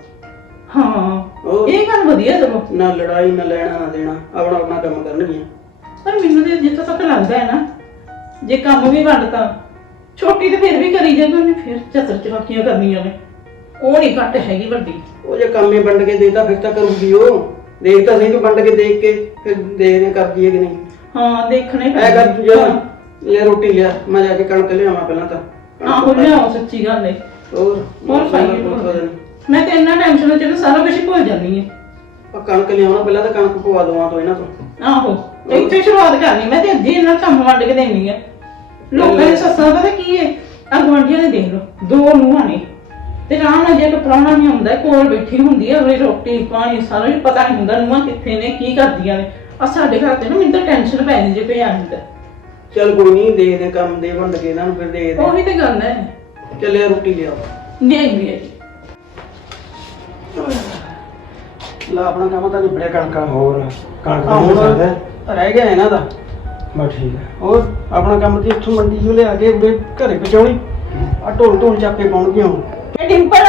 [SPEAKER 2] ਹਾਂ
[SPEAKER 4] ਹੋਰ?
[SPEAKER 2] ਇਹ ਗੱਲ ਵਧੀਆ ਸਗੋਂ,
[SPEAKER 4] ਨਾ ਲੜਾਈ ਨਾ ਲੈਣਾ ਨਾ ਦੇਣਾ, ਆਪਣਾ ਆਪਣਾ ਕੰਮ ਕਰਨਗੀਆਂ।
[SPEAKER 2] ਪਰ ਮੈਨੂੰ ਤੇ ਜਿੱਥੋਂ ਤੱਕ ਲੱਗਦਾ ਹੈ ਨਾ, ਜੇ ਕੰਮ ਵੀ ਵੰਡਤਾ ਛੋਟੀ ਤੇ ਫਿਰ ਵੀ ਕਰੀ ਜਾਵੇ, ਉਹਨੇ ਫਿਰ ਚਤਰ ਚਲਾਕੀਆਂ ਕਰਨੀਆਂ ਨੇ, ਉਹ ਨਹੀਂ ਘੱਟ ਹੈਗੀ ਵੱਡੀ।
[SPEAKER 4] ਉਹ ਜੇ ਕੰਮ ਹੀ ਵੰਡ ਕੇ ਦੇਤਾ ਫਿਰ ਤਾਂ ਕਰੂਗੀ ਉਹ। ਦੇਖ ਤਾਂ ਸਹੀ ਤੂੰ ਵੰਡ ਕੇ ਦੇਖ ਕੇ ਫਿਰ ਦੇਖਦੇ ਕਰਦੀ ਹੈ ਕਿ ਨਹੀਂ।
[SPEAKER 2] ਹਾਂ ਦੇਖਣੇ
[SPEAKER 4] ਐ ਕਰ ਤੂੰ ਜਾ ਲੈ ਰੋਟੀ ਲਿਆ, ਮੈਂ ਜਾ ਕੇ ਕਣਕ ਲਿਆਵਾਂ ਪਹਿਲਾਂ ਤਾਂ।
[SPEAKER 2] ਆਹੋ ਲਿਆਓ, ਸੱਚੀ ਗੱਲ ਹੈ।
[SPEAKER 4] ਹੋਰ
[SPEAKER 2] ਖਾਈਏ ਮੈਂ ਤੇ ਇੰਨਾ ਟੈਨਸ਼ਨ ਚ ਸਾਰਾ ਕੁਝ ਭੁੱਲ ਜਾਂਦੀ ਹਾਂ।
[SPEAKER 4] ਕਣਕ ਲਿਆਉਣਾ ਪਹਿਲਾਂ ਤਾਂ ਕਣਕ ਪਵਾ ਦਵਾਂ ਤੋਂ ਇਹਨਾਂ ਤੋਂ।
[SPEAKER 2] ਆਹੋ ਇੱਥੇ ਸ਼ੁਰੂਆਤ ਕਰਨੀ ਮੈਂ ਤੇ ਅੱਧੀ ਇਹਨਾਂ ਨੂੰ ਕੰਮ ਵੰਡ ਕੇ ਦੇਣੀ ਆ। ਲੋਕਾਂ ਦੀ ਸੱਸਾਂ ਪਤਾ ਕੀ ਹੈ, ਗੁਆਂਢੀਆਂ ਦੇ ਦੇਖ ਲਓ, ਦੋ ਨੂੰਹਾਂ ਨੇ ਤੇ ਆਰਾਮ ਨਾਲ ਜੇ ਕੋਈ ਪ੍ਰਾਹੁਣਾ ਨਹੀਂ ਹੁੰਦਾ ਕੋਲ ਬੈਠੀ ਹੁੰਦੀ ਹੈ, ਅਗਲੀ ਰੋਟੀ ਪਾਣੀ ਸਾਰਾ ਵੀ ਪਤਾ ਨਹੀਂ ਹੁੰਦਾ ਨੂੰਹਾਂ ਕਿੱਥੇ ਨੇ ਕੀ ਕਰਦੀਆਂ ਨੇ। ਆ ਸਾਡੇ ਘਰ ਤੇ ਨਾ ਮੈਨੂੰ ਤਾਂ ਟੈਨਸ਼ਨ ਪੈ ਜਾਂਦੀ ਜੇ ਕੋਈ ਆ ਜਾਂਦਾ।
[SPEAKER 4] ਚੱਲ ਕੋਈ ਨਹੀਂ, ਦੇਖਦੇ ਕੰਮ ਦੇ ਵੰਡ ਕੇ ਇਹਨਾਂ ਨੂੰ ਫਿਰ ਦੇਖਦੇ।
[SPEAKER 2] ਉਹੀ ਤੇ ਗੱਲ ਹੈ।
[SPEAKER 4] ਚੱਲਿਆ ਰੋਟੀ ਲਿਆਓ।
[SPEAKER 2] ਨਹੀਂ
[SPEAKER 4] ਲਾ ਆਪਣਾ ਕੰਮ ਤਾਂ ਨਿਬੜਿਆ ਕਣਕਾਂ।
[SPEAKER 5] ਹੋਰ ਕਣਕ
[SPEAKER 4] ਆਹ
[SPEAKER 5] ਦਾ
[SPEAKER 4] ਹੁਣ
[SPEAKER 5] ਸਕਦਾ
[SPEAKER 4] ਰਹਿ ਗਿਆ ਇਹਨਾਂ ਦਾ।
[SPEAKER 5] ਬਸ ਠੀਕ ਹੈ।
[SPEAKER 4] ਹੋਰ ਆਪਣਾ ਕੰਮ ਤੇ ਇੱਥੋਂ ਮੰਡੀ ਚੋਂ ਲਿਆ ਕੇ ਉਰੇ ਘਰੇ ਪਹੁੰਚਾਉਣੀ, ਆ ਢੋਲ ਚਾਪੇ ਪਾਉਣਗੇ ਹੁਣ।
[SPEAKER 2] ਇਹ ਡਿੰਪਲ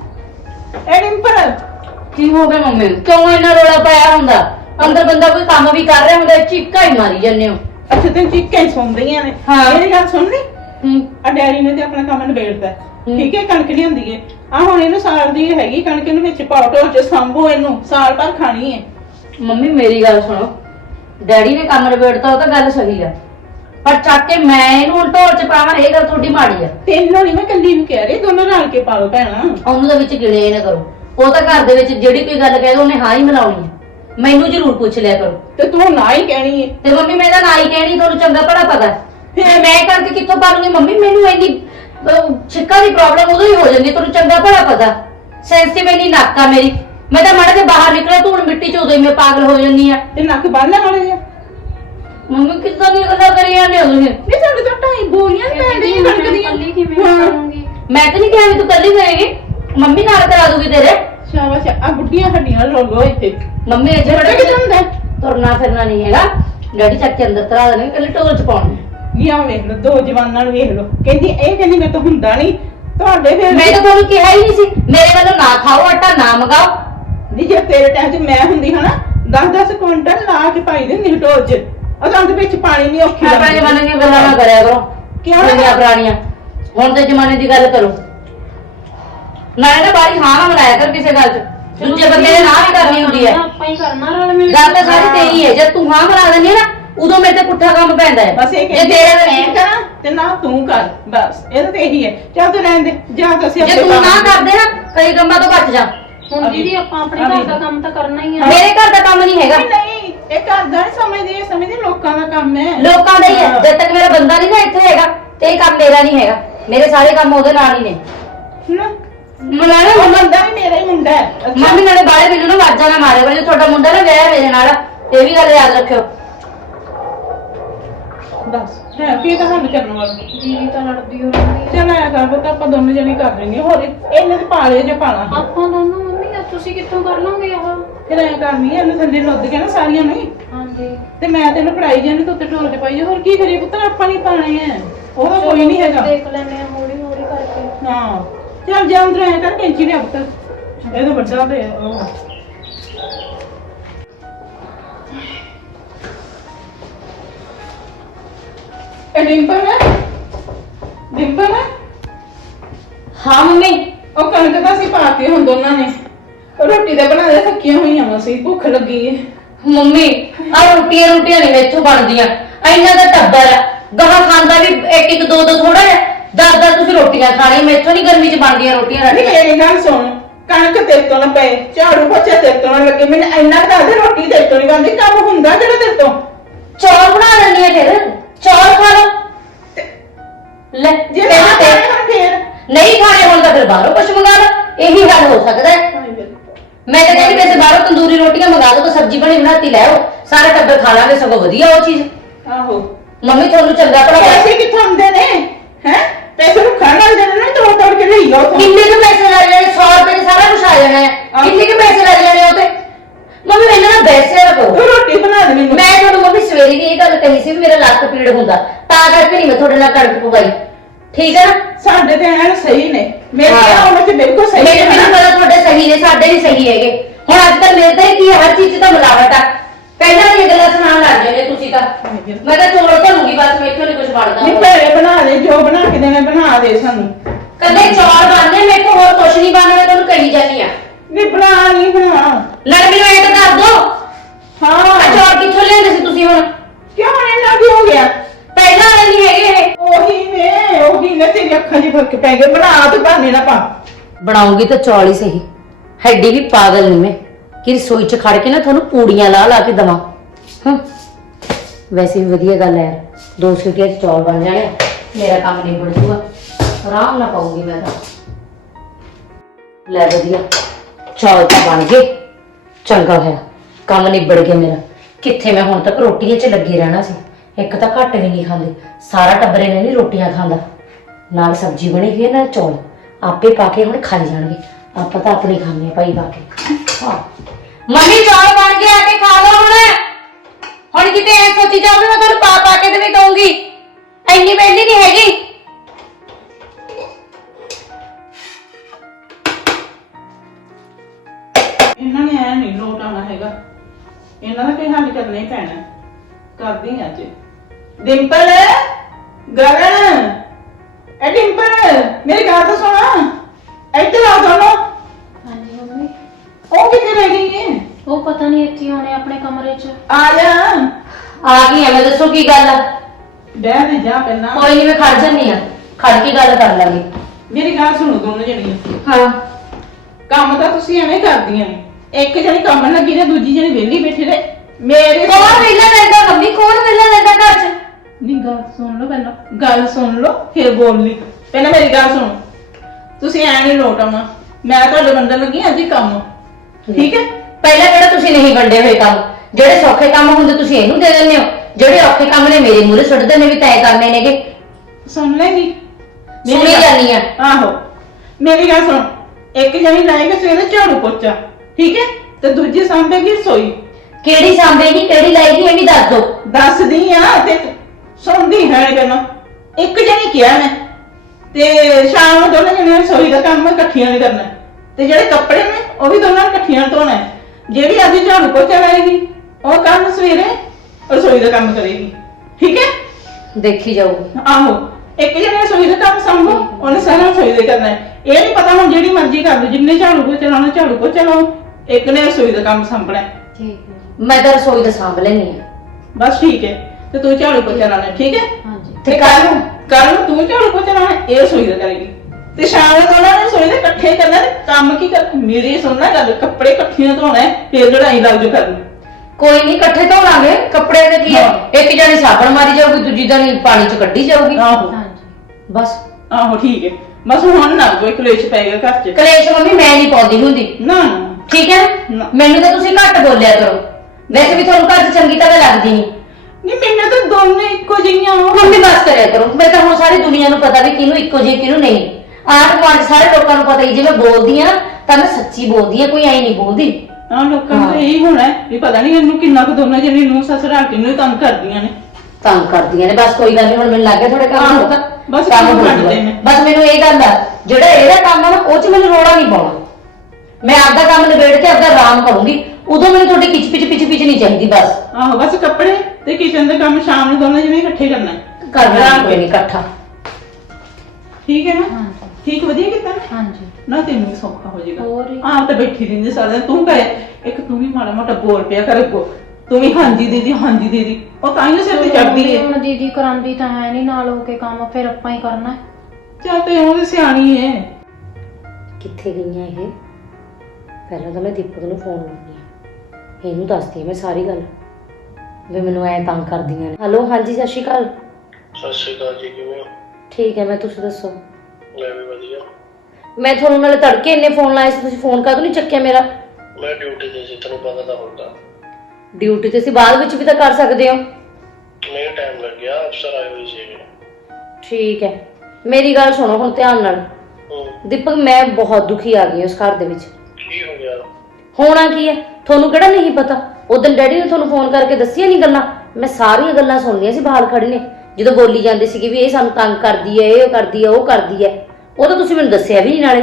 [SPEAKER 1] ਕੀ ਹੋ ਗਿਆ ਮੰਮੀ, ਕਿਉਂ ਇੰਨਾ ਰੋਲਾ ਪਾਇਆ ਹੁੰਦਾ? ਅੰਦਰ ਬੰਦਾ ਕੋਈ ਕੰਮ ਵੀ ਕਰ ਰਿਹਾ ਹੁੰਦਾ, ਚੀਕਾਂ ਹੀ ਮਾਰੀ ਜਾਂਦੇ ਹੋ।
[SPEAKER 2] ਅੱਛਾ ਤੈਨੂੰ ਚੀਕਾਂ ਹੀ ਸੁਣਦੀਆਂ ਨੇ।
[SPEAKER 1] ਹਾਂ।
[SPEAKER 2] ਮੇਰੀ ਗੱਲ ਸੁਣਨੀ, ਆ ਡੈਡੀ ਨੇ ਤੇ ਆਪਣਾ ਕੰਮ ਨਿਬੇੜਦਾ, ਠੀਕ ਹੈ, ਕਣਕ ਲਿਆਂਦੀ ਹੈ। ਆ ਹੁਣ ਇਹਨੂੰ ਸਾਲ ਦੀ ਹੈਗੀ ਕਣਕ, ਇਹਨੂੰ ਵਿੱਚ ਪਾਓ ਢੋਲ ਚ ਸਾਂਭੋ, ਇਹਨੂੰ ਸਾਲ ਭਰ ਖਾਣੀ ਹੈ।
[SPEAKER 1] ਮੰਮੀ ਮੇਰੀ ਗੱਲ ਸੁਣੋ, ਡੈਡੀ ਨੇ ਕੰਮ ਨਿਬੇੜਤਾ ਉਹ ਤਾਂ ਗੱਲ ਸਹੀ ਆ, ਪਰ ਚੱਕ ਕੇ ਮੈਂ ਇਹਨੂੰ ਹੁਣ ਢੋਲ ਚ ਪਾਵਾਂ ਇਹ ਗੱਲ ਤੁਹਾਡੀ ਮਾੜੀ ਆ।
[SPEAKER 2] ਤੈਨੂੰ ਨਹੀਂ ਮੈਂ ਕੱਲੀ ਨੂੰ ਕਹਿ ਰਹੀ, ਦੋਨੋਂ ਰਲ ਕੇ ਪਾ ਲਓ ਭੈਣਾ।
[SPEAKER 1] ਉਹਨੂੰ ਤਾਂ ਵਿੱਚ ਗਿਣੇ ਨਾ ਕਰੋ, ਉਹ ਤਾਂ ਘਰ ਦੇ ਵਿੱਚ ਜਿਹੜੀ ਕੋਈ ਗੱਲ ਕਹਿ ਦੋ ਉਹਨੇ ਹਾਂ ਹੀ ਮਿਲਾਉਣੀ ਹੈ, ਮੈਨੂੰ ਜ਼ਰੂਰ ਪੁੱਛ ਲਿਆ ਕਰੋ।
[SPEAKER 2] ਤੇ ਤੂੰ ਨਾ ਹੀ ਕਹਿਣੀ ਹੈ।
[SPEAKER 1] ਤੇ ਮੰਮੀ ਮੈਂ ਤਾਂ ਨਾ ਹੀ ਕਹਿਣੀ, ਤੁਹਾਨੂੰ ਚੰਗਾ ਭਲਾ ਪਤਾ। ਫਿਰ ਮੈਂ ਕਰਕੇ ਕਿੱਥੋਂ ਪਾਲੂੰਗੀ ਮੰਮੀ, ਮੈਨੂੰ ਇੰਨੀ ਛਿੱਕਾ ਦੀ ਪ੍ਰੋਬਲਮ ਉਦੋਂ ਹੀ ਹੋ ਜਾਂਦੀ, ਤੁਹਾਨੂੰ ਚੰਗਾ ਭਲਾ ਪਤਾ। ਸੈਂਸਿਟਿਵ ਇੰਨੀ ਨੱਕ ਆ ਮੇਰੀ, ਮੈਂ ਤਾਂ ਮਾੜਾ ਜਿਹਾ ਬਾਹਰ ਨਿਕਲਿਆ ਧੂੜ ਮਿੱਟੀ ਚ ਉਦੋਂ ਹੀ ਮੈਂ ਪਾਗਲ ਹੋ ਜਾਂਦੀ ਆ।
[SPEAKER 2] ਤੇ ਨੱਕ ਬੰਨ ਲੈ ਮਾੜੇ ਜਿਹਾ।
[SPEAKER 1] ਮੰਮੀ ਕਿੱਦਾਂ ਦੀਆਂ ਗੱਲਾਂ ਕਰੀ ਜਾਂਦੇ ਹੋ ਤੁਸੀਂ?
[SPEAKER 2] ਨਹੀਂ ਸਾਡੇ ਤਾਂ ਢਾਈ ਬੋਲੀਆਂ ਪੈਣੀਆਂ ਕਣਕ ਦੀਆਂ।
[SPEAKER 3] ਕੱਲੀ ਕਿਵੇਂ ਕਰੂੰਗੀ?
[SPEAKER 1] ਮੈਂ ਤਾਂ ਨਹੀਂ ਕਿਹਾ ਵੀ ਤੂੰ ਕੱਲੀ ਕਰੇਗੀ, ਮੰਮੀ ਨਾਲ ਕਰਾ ਦੂਗੀ ਤੇਰੇ।
[SPEAKER 2] ਸ਼ਾਬਾਸ਼, ਆ ਬੁੱਢੀਆਂ ਹੱਡੀਆਂ ਰੋਲੋ ਇੱਥੇ।
[SPEAKER 1] ਮੰਮੀ ਅਜੇ
[SPEAKER 2] ਬੜਾ ਕਿਦਾਂ ਹੁੰਦਾ
[SPEAKER 1] ਤੁਰਨਾ ਫਿਰਨਾ ਨਹੀਂ ਹੈਗਾ, ਡੈਡੀ ਚੱਕ ਕੇ ਅੰਦਰ ਤਰਾ ਦੇਣਗੇ, ਕੱਲੇ ਢੋਲ ਚ ਪਾਉਣੇ।
[SPEAKER 2] ਨੀ ਆ ਵੇਖ ਲੋ, ਦੋ ਜਵਾਨਾਂ ਨੂੰ ਵੇਖ ਲੋ, ਕਹਿੰਦੀ ਮੈਂ ਤਾਂ ਹੁੰਦਾ ਨਹੀਂ ਤੁਹਾਡੇ। ਫਿਰ
[SPEAKER 1] ਮੈਂ ਤਾਂ ਤੁਹਾਨੂੰ ਕਿਹਾ ਹੀ ਨਹੀਂ ਸੀ ਮੇਰੇ ਵੱਲੋਂ ਨਾ ਖਾਓ ਆਟਾ ਨਾ ਮਗਾਓ।
[SPEAKER 2] ਨਹੀਂ ਜੇ ਤੇਰੇ ਟਾਈਮ 'ਚ ਮੈਂ ਹੁੰਦੀ ਹਨਾ 10-10 ਕੁਇੰਟਲ ਲਾ ਕੇ ਪਾਈ ਦਿੰਦੀ ਢੋਲ 'ਚ, ਅਸਾਂ ਦੇ ਵਿੱਚ ਪਾਣੀ ਨਹੀਂ ਔਖੀ
[SPEAKER 1] ਆਪਣੇ ਜ਼ਮਾਨੇ ਦੀਆਂ ਗੱਲਾਂ ਨਾ ਕਰਿਆ ਕਰੋ,
[SPEAKER 2] ਕਿਉਂ?
[SPEAKER 1] ਦੁਨੀਆਂ ਪੁਰਾਣੀਆਂ, ਹੁਣ ਦੇ ਜ਼ਮਾਨੇ ਦੀ ਗੱਲ ਕਰੋ। ਨਾਲੇ ਨਾ ਬਾਰੀ ਹਾਂ ਨਾ ਬਣਾਇਆ ਕਰ ਕਿਸੇ ਗੱਲ 'ਚ, ਦੂਜੇ ਬੰਦੇ ਨੇ ਨਾ ਵੀ ਕਰਨੀ ਹੁੰਦੀ ਹੈ।
[SPEAKER 3] ਆਪਾਂ ਹੀ ਕਰਨਾ ਰਲ ਮਿਲ ਕੇ।
[SPEAKER 1] ਗੱਲ ਤਾਂ ਸਾਰੀ ਤੇਰੀ ਹੈ, ਜਦ ਤੂੰ ਹਾਂ ਬਣਾ ਦਿੰਦੀ ਹੈ ਨਾ ਉਦੋਂ ਮੇਰੇ ਤੇ ਪੁੱਠਾ ਕੰਮ ਪੈਂਦਾ ਹੈ।
[SPEAKER 2] ਬਸ ਇਹ
[SPEAKER 1] ਜੇ
[SPEAKER 2] ਕਹਿੰਦੀ
[SPEAKER 1] ਤੇਰਾ
[SPEAKER 2] ਮੈਂ ਕਰਾਂ ਤੇ ਨਾ ਤੂੰ ਕਰ, ਬਸ ਇਹਦਾ ਤੇ ਇਹੀ ਹੈ। ਚੱਲ ਤੂੰ ਰਹਿਣ ਦੇ, ਜਾਂ ਤਾਂ ਅਸੀਂ
[SPEAKER 1] ਜੇ ਤੂੰ ਨਾ ਕਰਦੇ ਨਾ ਕਈ ਕੰਮਾਂ ਤੋਂ ਬਚ ਜਾ।
[SPEAKER 3] ਹੁਣ ਦੀਦੀ ਆਪਾਂ ਆਪਣੇ ਘਰ ਦਾ ਕੰਮ ਤਾਂ ਕਰਨਾ ਹੀ ਆ।
[SPEAKER 1] ਮੇਰੇ ਘਰ ਦਾ ਕੰਮ ਨਹੀਂ ਹੈਗਾ,
[SPEAKER 2] ਨਹੀਂ ਇਹ ਘਰ ਦਾ ਨਹੀਂ ਸਮਝਦੇ, ਇਹ ਸਮਝਦੇ ਲੋਕਾਂ ਦਾ ਕੰਮ ਹੈ।
[SPEAKER 1] ਲੋਕਾਂ ਦਾ ਹੀ ਹੈ। ਜਦ ਤੱਕ ਮੇਰਾ ਬੰਦਾ ਨਹੀਂ ਨਾ ਇੱਥੇ ਹੈਗਾ ਤੇ ਇਹ ਕੰਮ ਮੇਰਾ ਨਹੀਂ ਹੈਗਾ, ਮੇਰੇ ਸਾਰੇ ਕੰਮ ਉਹਦੇ ਨਾਲ ਹੀ ਨੇ। ਮਨਾਲੇ
[SPEAKER 2] ਉਹ ਬੰਦਾ ਵੀ ਮੇਰਾ ਹੀ ਮੁੰਡਾ ਹੈ। ਅੱਛਾ।
[SPEAKER 1] ਮੰਮੀ ਨਾਲੇ ਬਾਹਰ ਮੈਨੂੰ ਨਾ ਵਾਜਾਂ ਨਾ ਮਾਰੇ ਬੜੇ, ਤੁਹਾਡਾ ਮੁੰਡਾ ਨਾ ਵਿਆਹ ਮੇਰੇ ਨਾਲ, ਇਹ ਵੀ ਗੱਲ ਯਾਦ ਰੱਖਿਓ।
[SPEAKER 2] ਦੱਸ ਹੈ ਕੀ ਤਾਂ ਹੱਲ ਕਰਨ ਵਾਲਾ।
[SPEAKER 3] ਦੀਦੀ ਤਾਂ ਲੜਦੀ ਹੋ ਰਹੀ ਹੈ।
[SPEAKER 2] ਚੱਲ ਆਇਆ ਕਰ ਪਤਾ, ਆਪਾਂ ਦੋਨੋਂ ਜਣੇ ਕਰ ਲੈਂਗੇ। ਹੋਰ ਇਹਨੇ ਤੇ ਪਾਲੇ ਜੇ ਪਾਣਾ
[SPEAKER 3] ਆਪਾਂ ਦੋਨੋਂ ਮੰਮੀ ਆ, ਤੁਸੀਂ ਕਿੱਥੋਂ ਕਰ ਲਓਗੇ ਆਹ?
[SPEAKER 2] ਫਿਰ ਐ ਕਰਨੀ ਹੈ, ਇਹਨੂੰ ਥੱਲੇ ਲੱਦ ਕੇ ਨਾ ਸਾਰੀਆਂ ਨੂੰ ਹੀ,
[SPEAKER 3] ਹਾਂਜੀ
[SPEAKER 2] ਤੇ ਮੈਂ ਤੈਨੂੰ ਪੜਾਈ ਜਾਣੀ, ਤੂੰ ਤੇ ਢੋਲ ਚ ਪਾਈ ਜਾ। ਹੋਰ ਕੀ ਕਰੀਏ ਪੁੱਤਰ, ਆਪਾਂ ਨਹੀਂ ਪਾਣੇ ਆ, ਉਹਦਾ ਕੋਈ ਨਹੀਂ ਹੈਗਾ।
[SPEAKER 3] ਦੇਖ ਲੈਣੇ ਆ ਹੌਲੀ ਹੌਲੀ ਕਰਕੇ।
[SPEAKER 2] ਹਾਂ ਚੱਲ ਜਾ ਅੰਦਰ ਆਇਆ ਕਰ ਕੈਂਚੀ ਲਿਆ ਪੁੱਤ ਇਹ ਤਾਂ ਵੱਡਾ ਤੇ ਉਹ ਇਹ ਡਿੰਪਲ
[SPEAKER 1] ਹਾਂ ਮੰਮੀ
[SPEAKER 2] ਉਹ ਕਣਕ ਤਾਂ ਅਸੀਂ ਪਾਤੀ ਹੁਣ ਦੋਨਾਂ ਨੇ ਰੋਟੀ ਤਾਂ ਬਣਾ ਦੇ ਥੱਕੀਆਂ ਹੋਈਆਂ ਵਾਂ ਸੀ ਭੁੱਖ ਲੱਗੀ ਏ
[SPEAKER 1] ਮੰਮੀ ਆ ਰੋਟੀਆਂ ਨਹੀਂ ਮੈਥੋਂ ਬਣਦੀਆਂ ਇੰਨਾ ਦਾ ਟੱਬਰ ਆ ਗਾਹਾਂ ਖਾਂਦਾ ਵੀ ਇੱਕ ਇੱਕ ਦੋ ਦੋ ਥੋੜਾ ਜਿਹਾ 10 ਤੁਸੀਂ ਰੋਟੀਆਂ ਖਾਣੀਆਂ ਮੈਥੋਂ ਨਹੀਂ ਗਰਮੀ 'ਚ ਬਣਦੀਆਂ ਰੋਟੀਆਂ
[SPEAKER 2] ਨਹੀਂ
[SPEAKER 1] ਰਾਟੀਆਂ
[SPEAKER 2] ਮੇਰੀ ਗੱਲ ਸੁਣ ਕਣਕ ਤੇਰੇ ਤੋਂ ਨਾ ਪਏ ਝਾੜੂ ਪੋਚਾ ਤੇਰੇ ਤੋਂ ਨਾ ਲੱਗੇ ਮੈਨੂੰ ਇੰਨਾ ਦੱਸ ਦੇ ਰੋਟੀ ਤੇਰੇ ਤੋਂ ਨਹੀਂ ਬਣਦੀ ਕੰਮ ਹੁੰਦਾ ਜਿਹੜਾ ਤੇਰੇ ਤੋਂ
[SPEAKER 1] ਚੌਲ ਬਣਾ ਲੈਣੀ ਆ ਫਿਰ ਚੌਲ ਖਾ ਲਓ ਲੈ
[SPEAKER 2] ਜੇ
[SPEAKER 1] ਪਹਿਲਾਂ ਤੇ
[SPEAKER 2] ਫੇਰ
[SPEAKER 1] ਨਹੀਂ ਖਾਣੇ ਹੁਣ ਤਾਂ ਫਿਰ ਬਾਹਰੋਂ ਕੁਝ ਮੰਗਾ ਲਓ ਇਹੀ ਹੱਲ ਹੋ ਸਕਦਾ ਹੈ ਮੈਂ ਤਾਂ ਕਹਿੰਦੀ ਵੈਸੇ ਬਾਹਰੋਂ ਤੰਦੂਰੀ ਰੋਟੀਆਂ ਮੰਗਾ ਲਓ ਤਾਂ ਸਬਜ਼ੀ ਬਣੀ ਬਣਾਤੀ ਲੈ ਆਓ ਸਾਰਾ ਟੱਬਰ ਖਾ ਲਾਂਗੇ ਸਗੋਂ ਵਧੀਆ ਉਹ ਚੀਜ਼
[SPEAKER 2] ਆਹੋ
[SPEAKER 1] ਮੰਮੀ ਤੁਹਾਨੂੰ ਚੰਗਾ ਭਲਾ
[SPEAKER 2] ਪੈਸੇ ਕਿੱਥੋਂ ਆਉਂਦੇ ਨੇ ਹੈ ਪੈਸੇ ਨੂੰ ਖਾਣ ਵਾਲੇ ਦੇਣੇ ਨੇ ਤੋੜ ਕੇ ਲਈ ਲਓ
[SPEAKER 1] ਕਿੰਨੇ ਕੁ ਪੈਸੇ ਲੱਗ ਜਾਣੇ 100 ਰੁਪਏ ਦੇ ਸਾਰਾ ਕੁਝ ਆ ਜਾਣਾ ਹੈ ਕਿੰਨੇ ਕੁ ਪੈਸੇ ਲੱਗ ਜਾਣੇ ਉਹ ਤੇ ਮੰਮੀ ਮੈਨੂੰ ਨਾ ਬੈਸੇ ਰੱਖੋ
[SPEAKER 2] ਤੂੰ ਰੋਟੀ ਬਣਾ ਦੇ ਮੈਨੂੰ
[SPEAKER 1] ਮੈਂ ਤੁਹਾਨੂੰ ਮੰਮੀ ਸਵੇਰੇ ਵੀ ਇਹ ਗੱਲ ਕਹੀ ਸੀ ਵੀ ਮੇਰਾ ਲੱਕ ਪੀੜ ਹੁੰਦਾ ਤਾਂ ਕਰਕੇ ਨਹੀਂ ਮੈਂ ਤੁਹਾਡੇ ਨਾਲ ਕਣਕ ਪਵਾਈ ਠੀਕ ਹੈ ਨਾ
[SPEAKER 2] ਸਾਡੇ ਤੇ ਐਨ ਸਹੀ ਨੇ ਮੇਰੇ
[SPEAKER 1] ਹਾਂ।
[SPEAKER 2] ਤੇ ਉਹਨਾਂ ਚ ਬਿਲਕੁਲ ਸਹੀ
[SPEAKER 1] ਮੈਨੂੰ
[SPEAKER 2] ਨੇ
[SPEAKER 1] ਪਤਾ ਤੁਹਾਡੇ ਸਹੀ ਨੇ ਸਾਡੇ ਨਹੀਂ ਸਹੀ ਹੈਗੇ ਹੁਣ ਅੱਜ ਕੱਲ੍ਹ ਮਿਲਦਾ ਹੀ ਕੀ ਹੈ, ਹਰ ਚੀਜ਼ 'ਚ ਤਾਂ ਮਿਲਾਵਟ ਆ ਪਹਿਲਾਂ ਵੀ ਇਹ ਗੱਲਾਂ ਸੁਣਾਉਣ ਲੱਗ ਜਾਂਦੇ ਤੁਸੀਂ ਤਾਂ ਮੈਂ ਤਾਂ ਚੋਲ ਧਰੂੰਗੀ ਬਸ ਮੈਥੋਂ ਨਹੀਂ ਕੁਝ ਬਣਦਾ
[SPEAKER 2] ਨਹੀਂ ਭੈੜੇ ਬਣਾ ਦੇ ਜੋ ਬਣਾ ਕੇ ਦੇਣੇ ਬਣਾ ਦੇ ਸਾਨੂੰ
[SPEAKER 1] ਕੱਲੇ ਚੌਲ ਬਣਨੇ ਮੇਰੇ ਕੋਲ ਹੋਰ ਕੁਝ ਨਹੀਂ ਬਣਨਾ ਮੈਂ ਤੁਹਾਨੂੰ ਕਹੀ ਜਾਂਦੀ ਆ
[SPEAKER 2] ਨਹੀਂ ਬਣਾ ਨਹੀਂ ਬਣਾ
[SPEAKER 1] ਲੜ ਮੈਨੂੰ ਐਂ ਤਾਂ ਕਰ ਦੋ
[SPEAKER 2] ਹਾਂ
[SPEAKER 1] ਆ ਚੌਲ ਕਿੱਥੋਂ ਲਿਆਂਦੇ ਸੀ ਤੁਸੀਂ ਹੁਣ
[SPEAKER 2] ਕਿਉਂ ਇੰਨਾ ਕੀ ਹੋ ਗਿਆ
[SPEAKER 1] ਪਹਿਲਾਂ ਵਾਲੇ ਨਹੀਂ ਹੈਗੇ ਇਹ
[SPEAKER 2] ਉਹੀ ਨੇ ਤੇਰੀ ਅੱਖਾਂ 'ਚ ਫਰਕ ਪੈ ਗਿਆ ਬਣਾ ਤੂੰ ਬਹਾਨੇ ਨਾ ਪਾ
[SPEAKER 1] ਬਣਾਉਂਗੀ ਤਾਂ ਚੌਲ ਹੀ ਸਹੀ ਹੈਡੀ ਵੀ ਪਾਗਲ ਨਹੀਂ ਮੈਂ ਕਿ ਰਸੋਈ 'ਚ ਖੜ ਕੇ ਨਾ ਤੁਹਾਨੂੰ ਪੂੜੀਆਂ ਲਾ ਕੇ ਦਵਾਂ ਵੈਸੇ ਵੀ ਵਧੀਆ ਗੱਲ ਹੈ ਯਾਰ 2 ਸੀਟੀਆਂ 'ਚ ਚੌਲ ਬਣ ਜਾਣੇ ਮੇਰਾ ਕੰਮ ਨਹੀਂ ਬਣ ਜੂਗਾ ਆਰਾਮ ਨਾਲ ਪਾਉਂਗੀ ਮੈਂ ਤਾਂ ਲੈ ਵਧੀਆ ਚੌਲ ਤਾਂ ਬਣ ਗਏ ਚੰਗਾ ਹੋਇਆ ਕੰਮ ਨਿਬੜ ਗਿਆ ਮੇਰਾ ਕਿੱਥੇ ਮੈਂ ਹੁਣ ਤੱਕ ਰੋਟੀਆਂ 'ਚ ਲੱਗੀ ਰਹਿਣਾ ਸੀ ਇੱਕ ਤਾਂ ਘੱਟ ਵੀ ਨਹੀਂ ਖਾਂਦੇ ਸਾਰਾ ਟੱਬਰੇ ਨੇ ਨਹੀਂ ਰੋਟੀਆਂ ਖਾਂਦਾ ਨਾਲ ਸਬਜ਼ੀ ਬਣੀ ਹੋਈ ਹੈ ਨਾਲ ਚੌਲ ਆਪੇ ਪਾ ਕੇ ਹੁਣ ਖਾਈ ਜਾਣਗੇ ਆਪਾਂ ਤਾਂ ਆਪਣੀ ਖਾਂਦੇ ਆ ਭਾਈ ਪਾ ਕੇ ਹਾਂ ਮੰਮੀ ਚੌਲ ਬਣ ਗਏ ਆ ਕੇ ਖਾ ਲਓ ਹੁਣ ਕਿਤੇ ਐ ਸੋਚੀ ਜਾਓ ਵੀ ਮੈਂ ਤੁਹਾਨੂੰ ਪਾ ਕੇ ਤੇ ਵੀ ਦਊਂਗੀ ਇੰਨੀ ਵੇਲੀ ਨਹੀਂ ਹੈਗੀ
[SPEAKER 2] ਇਹਨਾਂ ਨੇ ਐ ਨਹੀਂ ਲੋਟ ਆਉਣਾ ਹੈਗਾ ਇਹਨਾਂ ਦਾ ਕੋਈ ਹੱਲ ਕਰਨਾ ਹੀ ਪੈਣਾ ਕਰਦੀ ਹਾਂ ਅੱਜ ਡਿੰਪਲ ਗਗਨ ਐ ਡਿੰਪਲ ਮੇਰੀ ਗੱਲ ਤਾਂ ਸੁਣ ਇੱਧਰ ਆ ਦੋਨੋਂ
[SPEAKER 3] ਹਾਂਜੀ ਮੰਮੀ
[SPEAKER 2] ਉਹ ਕਿੱਥੇ ਰਹਿ ਗਈ ਹੈ
[SPEAKER 3] ਉਹ ਪਤਾ ਨਹੀਂ ਇੱਥੇ ਹੋਣੇ ਆਪਣੇ ਕਮਰੇ 'ਚ
[SPEAKER 2] ਆ ਜਾ
[SPEAKER 1] ਆ ਗਈ ਐ ਮੈਂ ਦੱਸੋ ਕੀ ਗੱਲ ਆ
[SPEAKER 2] ਬਹਿ ਤੇ ਜਾ ਪਹਿਲਾਂ
[SPEAKER 1] ਕੋਈ ਨਹੀਂ ਮੈਂ ਖੜ ਜੰਨੀ ਆ ਖੜ ਕੇ ਗੱਲ ਕਰ ਲਾਂਗੇ
[SPEAKER 2] ਮੇਰੀ ਗੱਲ ਸੁਣੋ ਦੋਨੋਂ ਜਣੀਆਂ
[SPEAKER 1] ਹਾਂ
[SPEAKER 2] ਕੰਮ ਤਾਂ ਤੁਸੀਂ ਐਵੇਂ ਕਰਦੀਆਂ ਨੇ ਇੱਕ ਜਣੀ ਕੰਮ ਲੱਗੀ ਤੇ ਦੂਜੀ ਜਣੀ ਵਿਹਲੀ ਬੈਠੀ ਰਹੇ ਮੇਰੇ
[SPEAKER 1] ਕੌਣ ਵੇਲਾ ਰਹਿੰਦਾ ਮੰਮੀ ਕੌਣ ਵੇਲਾ ਰਹਿੰਦਾ ਘਰ 'ਚ
[SPEAKER 2] ਨਹੀਂ ਗੱਲ ਸੁਣ ਲਓ ਪਹਿਲਾਂ ਗੱਲ ਸੁਣ ਲਓ ਫਿਰ ਬੋਲ ਲਈ ਪਹਿਲਾਂ ਮੇਰੀ ਗੱਲ ਸੁਣੋ ਤੁਸੀਂ ਐ ਨਹੀਂ ਲੋਟ ਆਉਣਾ ਮੈਂ ਤੁਹਾਡੇ ਵੰਡਣ ਲੱਗੀ ਅੱਜ ਹੀ ਕੰਮ ਠੀਕ ਹੈ
[SPEAKER 1] ਪਹਿਲਾਂ ਕਿਹੜਾ ਤੁਸੀਂ ਨਹੀਂ ਵੰਡੇ ਹੋਏ ਕੰਮ ਜਿਹੜੇ ਸੌਖੇ ਕੰਮ ਹੁੰਦੇ ਤੁਸੀਂ ਇਹਨੂੰ ਦੇ ਦਿੰਦੇ ਹੋ ਜਿਹੜੇ ਔਖੇ ਕੰਮ ਨੇ ਮੇਰੇ ਮੂਹਰੇ ਸੁੱਟਦੇ ਨੇ ਵੀ ਤੈਅ ਕਰਨੇ ਨੇਗੇ
[SPEAKER 2] ਸੁਣ ਲੈਗੀ
[SPEAKER 1] ਸੁਣੀ ਜਾਨੀ ਆ
[SPEAKER 2] ਆਹੋ ਮੇਰੀ ਗੱਲ ਸੁਣ ਇੱਕ ਜਣੀ ਲਾਏਗਾ ਸਵੇਰੇ ਝਾੜੂ ਪੋਚਾ ਠੀਕ ਹੈ ਤੇ ਦੂਜੀ ਸਾਂਭੇਗੀ ਰਸੋਈ
[SPEAKER 1] ਕਿਹੜੀ ਸਾਂਭੇਗੀ ਕਿਹੜੀ ਲਾਏਗੀ ਇਹ ਵੀ ਦੱਸ ਦੋ
[SPEAKER 2] ਦੱਸਦੀ ਆ ਤੇ ਸੁਣਦੀ ਹੈ ਪਹਿਲਾਂ ਇੱਕ ਜਣੀ ਕਿਹਾ ਮੈਂ ਤੇ ਸ਼ਾਮ ਨੂੰ ਦੋਨੇ ਜਣੀਆਂ ਰਸੋਈ ਦਾ ਕੰਮ ਇਕੱਠੀਆਂ ਨੇ ਕਰਨਾ ਤੇ ਜਿਹੜੇ ਕੱਪੜੇ ਨੇ ਉਹ ਵੀ ਦੋਨਾਂ ਨੇ ਇਕੱਠੀਆਂ ਧੋਣਾ ਜਿਹੜੀ ਅੱਜ ਝਾੜੂ ਪੋਚਾ ਲਾਏਗੀ ਉਹ ਕੱਲ ਸਵੇਰੇ ਰਸੋਈ ਦਾ ਕੰਮ ਕਰੇਗੀ ਠੀਕ ਹੈ
[SPEAKER 1] ਦੇਖੀ ਜਾਊਗੀ
[SPEAKER 2] ਆਹੋ ਇੱਕ ਜਣੇ ਰਸੋਈ ਦਾ ਕੰਮ ਸੰਭੋ ਉਹਨੇ ਸਾਰਾ ਰਸੋਈ ਦਾ ਕਰਨਾ ਇਹ ਨਹੀਂ ਪਤਾ ਹੁਣ ਜਿਹੜੀ ਮਰਜ਼ੀ ਕਰ ਲਓ ਜਿੰਨੇ ਝਾੜੂ ਪੋਚਾ ਲਾਉਣਾ ਝਾੜੂ ਪੋਚਾ ਲਾਓ ਇੱਕ ਨੇ ਰਸੋਈ ਦਾ ਕੰਮ ਸੰਭਣਾ
[SPEAKER 3] ਠੀਕ ਹੈ
[SPEAKER 1] ਮੈਂ ਤਾਂ ਰਸੋਈ ਦਾ ਸਾਂਭ ਲੈਣੀ ਆ
[SPEAKER 2] ਬਸ ਠੀਕ ਹੈ ਤੇ ਤੂੰ ਝਾੜੂ ਪੋਚਾ ਲਾਉਣਾ ਠੀਕ ਹੈ
[SPEAKER 3] ਹਾਂਜੀ
[SPEAKER 2] ਤੇ ਕੱਲ ਨੂੰ ਤੂੰ ਝਾੜੂ ਪੋਚਾ ਲਾਉਣਾ ਇਹ ਰਸੋਈ ਦਾ ਕਰੇਗੀ ਤੇ ਸ਼ਾਮ ਨੂੰ ਉਹਨਾਂ ਨੇ ਰਸੋਈ ਦੇ ਇਕੱਠੇ ਕਰਨਾ ਤੇ ਕੰਮ ਕੀ ਕਰ ਮੇਰੀ ਸੁਣਨਾ ਗੱਲ ਕੱਪੜੇ ਇਕੱਠੀਆਂ ਧੋਣਾ ਫਿਰ ਲੜਾਈ ਲੱਗ ਜੋ ਕਰਨ
[SPEAKER 1] ਕੋਈ ਨਹੀਂ ਇਕੱਠੇ ਧੋ ਲਾਂਗੇ ਕੱਪੜੇ ਦੇ ਕੀ ਹੈ ਇੱਕ ਜਣੀ ਸਾਬਣ ਮਾਰੀ ਜਾਊਗੀ ਦੂਜੀ ਜਣੀ ਪਾਣੀ ਚ ਕੱਢੀ ਜਾਊਗੀ
[SPEAKER 2] ਆਹੋ
[SPEAKER 3] ਹਾਂਜੀ
[SPEAKER 1] ਬਸ
[SPEAKER 2] ਆਹੋ ਠੀਕ ਹੈ ਬਸ ਹੁਣ ਨਾ ਕੋਈ ਕਲੇਸ਼ ਪਏਗਾ ਘਰ 'ਚ
[SPEAKER 1] ਕਲੇਸ਼ ਮੰਮੀ ਮੈਂ ਨਹੀਂ ਪਾਉਂਦੀ ਹੁੰਦੀ
[SPEAKER 2] ਨਾ ਨਾ
[SPEAKER 1] ਠੀਕ ਹੈ
[SPEAKER 2] ਨਾ।
[SPEAKER 1] ਮੈਨੂੰ ਤਾਂ ਤੁਸੀਂ ਘੱਟ ਬੋਲਿਆ ਕਰੋ ਵੈਸੇ ਵੀ ਤੁਹਾਨੂੰ ਘਰ 'ਚ ਚੰਗੀ ਤਰ੍ਹਾਂ ਲੱਗਦੀ ਨਹੀਂ
[SPEAKER 2] ਨਹੀਂ ਮੈਨੂੰ ਤਾਂ ਦੋਨੇ ਇੱਕੋ ਜਿਹੀਆਂ ਹੋ
[SPEAKER 1] ਮੰਮੀ ਬਸ ਕਰਿਆ ਕਰੋ ਮੈਂ ਤਾਂ ਹੁਣ ਸਾਰੀ ਦੁਨੀਆ ਨੂੰ ਪਤਾ ਵੀ ਕਿਹਨੂੰ ਇੱਕੋ ਜਿਹੀ ਕਿਹਨੂੰ ਨਹੀਂ ਆਹ ਗੁਆਂਢ ਸਾਰੇ ਲੋਕਾਂ ਨੂੰ ਪਤਾ ਹੀ ਜੇ ਮੈਂ ਬੋਲਦੀ ਆ ਤਾਂ ਮੈਂ ਸੱਚੀ ਬੋਲਦੀ ਆ ਕੋਈ ਐਂ ਨਹੀਂ ਬੋਲਦੀ
[SPEAKER 2] ਲੋਕਾਂ ਨੂੰ ਤਾਂ ਇਹੀ ਹੋਣਾ ਵੀ ਪਤਾ ਨਹੀਂ ਇਹਨੂੰ ਕਿੰਨਾ ਕੁ ਦੋਨਾਂ ਜਣੇ ਨੂੰ ਸਸਰਾ ਕਿੰਨੂੰ ਤੰਗ ਕਰਦੀਆਂ ਨੇ
[SPEAKER 1] ਤੰਗ ਕਰਦੀਆਂ ਨੇ। ਬਸ ਕੋਈ ਗੱਲ ਨਹੀਂ, ਹੁਣ ਮੈਨੂੰ ਲੱਗ ਗਿਆ ਥੋੜੇ ਕੰਮ
[SPEAKER 2] ਹਾਂ,
[SPEAKER 1] ਹੁੰਦਾ
[SPEAKER 2] ਬਸ
[SPEAKER 1] ਕੰਮ
[SPEAKER 2] ਕੰਮ
[SPEAKER 1] ਹੋ
[SPEAKER 2] ਕੱਢਦੇ
[SPEAKER 1] ਜਾਊਗਾ।
[SPEAKER 2] ਨੇ।
[SPEAKER 1] ਬਸ ਮੈਨੂੰ ਇਹ ਗੱਲ ਆ, ਜਿਹੜਾ ਇਹਦਾ ਕੰਮ ਆ ਨਾ ਉਹ 'ਚ ਮੈਨੂੰ ਰੋਲਾ ਨਹੀਂ ਪਾਉਣਾ। ਮੈਂ ਆਪਦਾ ਕੰਮ ਨਿਬੇੜ ਕੇ ਆਪਦਾ ਆਰਾਮ ਕਰੂੰਗੀ, ਉਦੋਂ ਮੈਨੂੰ ਤੁਹਾਡੀ ਕਿਚ ਪਿਚ ਨਹੀਂ ਚਾਹੀਦੀ। ਬਸ
[SPEAKER 2] ਆਹੋ ਬਸ ਕੱਪੜੇ ਤੇ ਕਿਚਨ ਦਾ ਕੰਮ ਸ਼ਾਮ ਨੂੰ ਦੋਨੇ ਜਿਵੇਂ ਇਕੱਠੇ ਕਰਨਾ ਹੈ।
[SPEAKER 1] ਕਰਨਾ ਕੋਈ ਨਹੀਂ ਇਕੱਠਾ।
[SPEAKER 2] ਠੀਕ ਹੈ ਨਾ?
[SPEAKER 3] ਹਾਂਜੀ।
[SPEAKER 2] ਠੀਕ, ਵਧੀਆ ਕੀਤਾ ਨਾ?
[SPEAKER 3] ਹਾਂਜੀ।
[SPEAKER 2] ਨਾ ਤੈਨੂੰ ਵੀ ਸੌਖਾ ਹੋ ਜਾਏਗਾ।
[SPEAKER 3] ਹੋਰ ਹੀ।
[SPEAKER 2] ਆਪ ਤਾਂ ਬੈਠੀ ਰਹਿੰਦੀ ਸਾਰਾ ਦਿਨ। ਤੂੰ ਕਹੇ ਇੱਕ ਤੂੰ ਵੀ ਮਾੜਾ ਮੋਟਾ ਬੋਲ ਪਿਆ ਕਰ ਅੱਗੋਂ। ਤੂੰ ਵੀ ਹਾਂਜੀ ਦੀਦੀ ਹਾਂਜੀ ਦੀਦੀ, ਉਹ ਤਾਂ ਹੀ ਸਿਰ ਤੇ ਚੜਦੀ ਹੈ।
[SPEAKER 3] ਹੁਣ ਦੀਦੀ ਕਰਾਂਦੀ ਤਾਂ ਹੈ ਨਹੀਂ, ਨਾਲ ਹੋ ਕੇ ਕੰਮ ਫਿਰ ਆਪਾਂ ਹੀ ਕਰਨਾ ਹੈ।
[SPEAKER 2] ਚੱਲ ਤੇ ਉਹ ਤੇ ਸਿਆਣੀ ਹੈ।
[SPEAKER 1] ਕਿੱਥੇ ਗਈਆਂ ਇਹ? ਪਹਿਲਾਂ ਤਾਂ ਮੈਂ ਦੀਪਕ ਨੂੰ ਫੋਨ ਲਾਉਣੀ ਆ, ਇਹਨੂੰ ਦੱਸਦੀ ਆ ਮੈਂ ਸਾਰੀ ਗੱਲ ਵੀ ਮੈਨੂੰ ਐ ਤੰਗ ਕਰਦੀਆਂ ਨੇ। ਹੈਲੋ, ਹਾਂਜੀ ਸਤਿ ਸ਼੍ਰੀ ਅਕਾਲ।
[SPEAKER 6] ਸਤਿ ਸ਼੍ਰੀ ਅਕਾਲ ਜੀ, ਕਿਵੇਂ ਹੋ?
[SPEAKER 1] ਠੀਕ ਹੈ, ਮੈਂ ਤੁਸੀਂ ਦੱਸੋ।
[SPEAKER 6] ਮੈਂ ਵੀ ਵਧੀਆ।
[SPEAKER 1] ਮੈਂ ਤੁਹਾਨੂੰ ਨਾਲੇ ਤੜਕੇ ਇੰਨੇ ਫੋਨ ਲਾਏ ਸੀ, ਤੁਸੀਂ ਫੋਨ ਕਾਹਤੋਂ ਨਹੀਂ ਚੱਕਿਆ ਮੇਰਾ?
[SPEAKER 6] ਮੈਂ ਡਿਊਟੀ ਤੇ ਸੀ, ਤੈਨੂੰ ਪਤਾ ਤਾਂ ਹੁੰਦਾ।
[SPEAKER 1] ਡਿਊਟੀ ਤੇ ਸੀ, ਬਾਅਦ ਵਿੱਚ ਵੀ ਤਾਂ ਕਰ ਸਕਦੇ ਹੋ।
[SPEAKER 6] ਨਹੀਂ, ਟਾਈਮ ਲੱਗ ਗਿਆ, ਅਫਸਰ ਆਏ ਹੋਏ ਸੀਗੇ।
[SPEAKER 1] ਠੀਕ ਹੈ, ਮੇਰੀ ਗੱਲ ਸੁਣੋ ਹੁਣ ਧਿਆਨ ਨਾਲ। ਦੀਪਕ, ਮੈਂ ਬਹੁਤ ਦੁਖੀ ਆ ਗਈ ਉਸ ਘਰ ਦੇ ਵਿੱਚ।
[SPEAKER 6] ਕੀ ਹੋ ਗਿਆ?
[SPEAKER 1] ਹੋਣਾ ਕੀ ਹੈ, ਤੁਹਾਨੂੰ ਕਿਹੜਾ ਨਹੀਂ ਪਤਾ? ਉਦੋਂ ਡੈਡੀ ਨੇ ਤੁਹਾਨੂੰ ਫੋਨ ਕਰਕੇ ਦੱਸੀਆਂ ਨਹੀਂ ਗੱਲਾਂ? ਮੈਂ ਸਾਰੀਆਂ ਗੱਲਾਂ ਸੁਣਨੀਆਂ ਸੀ, ਬਾਹਰ ਖੜੇ ਨੇ ਜਦੋਂ ਬੋਲੀ ਜਾਂਦੇ ਸੀਗੇ ਵੀ ਇਹ ਸਾਨੂੰ ਤੰਗ ਕਰਦੀ ਹੈ, ਇਹ ਕਰਦੀ ਹੈ, ਉਹ ਕਰਦੀ ਹੈ। ਉਹ ਤਾਂ ਤੁਸੀਂ ਮੈਨੂੰ ਦੱਸਿਆ ਵੀ ਨਹੀਂ ਨਾਲੇ।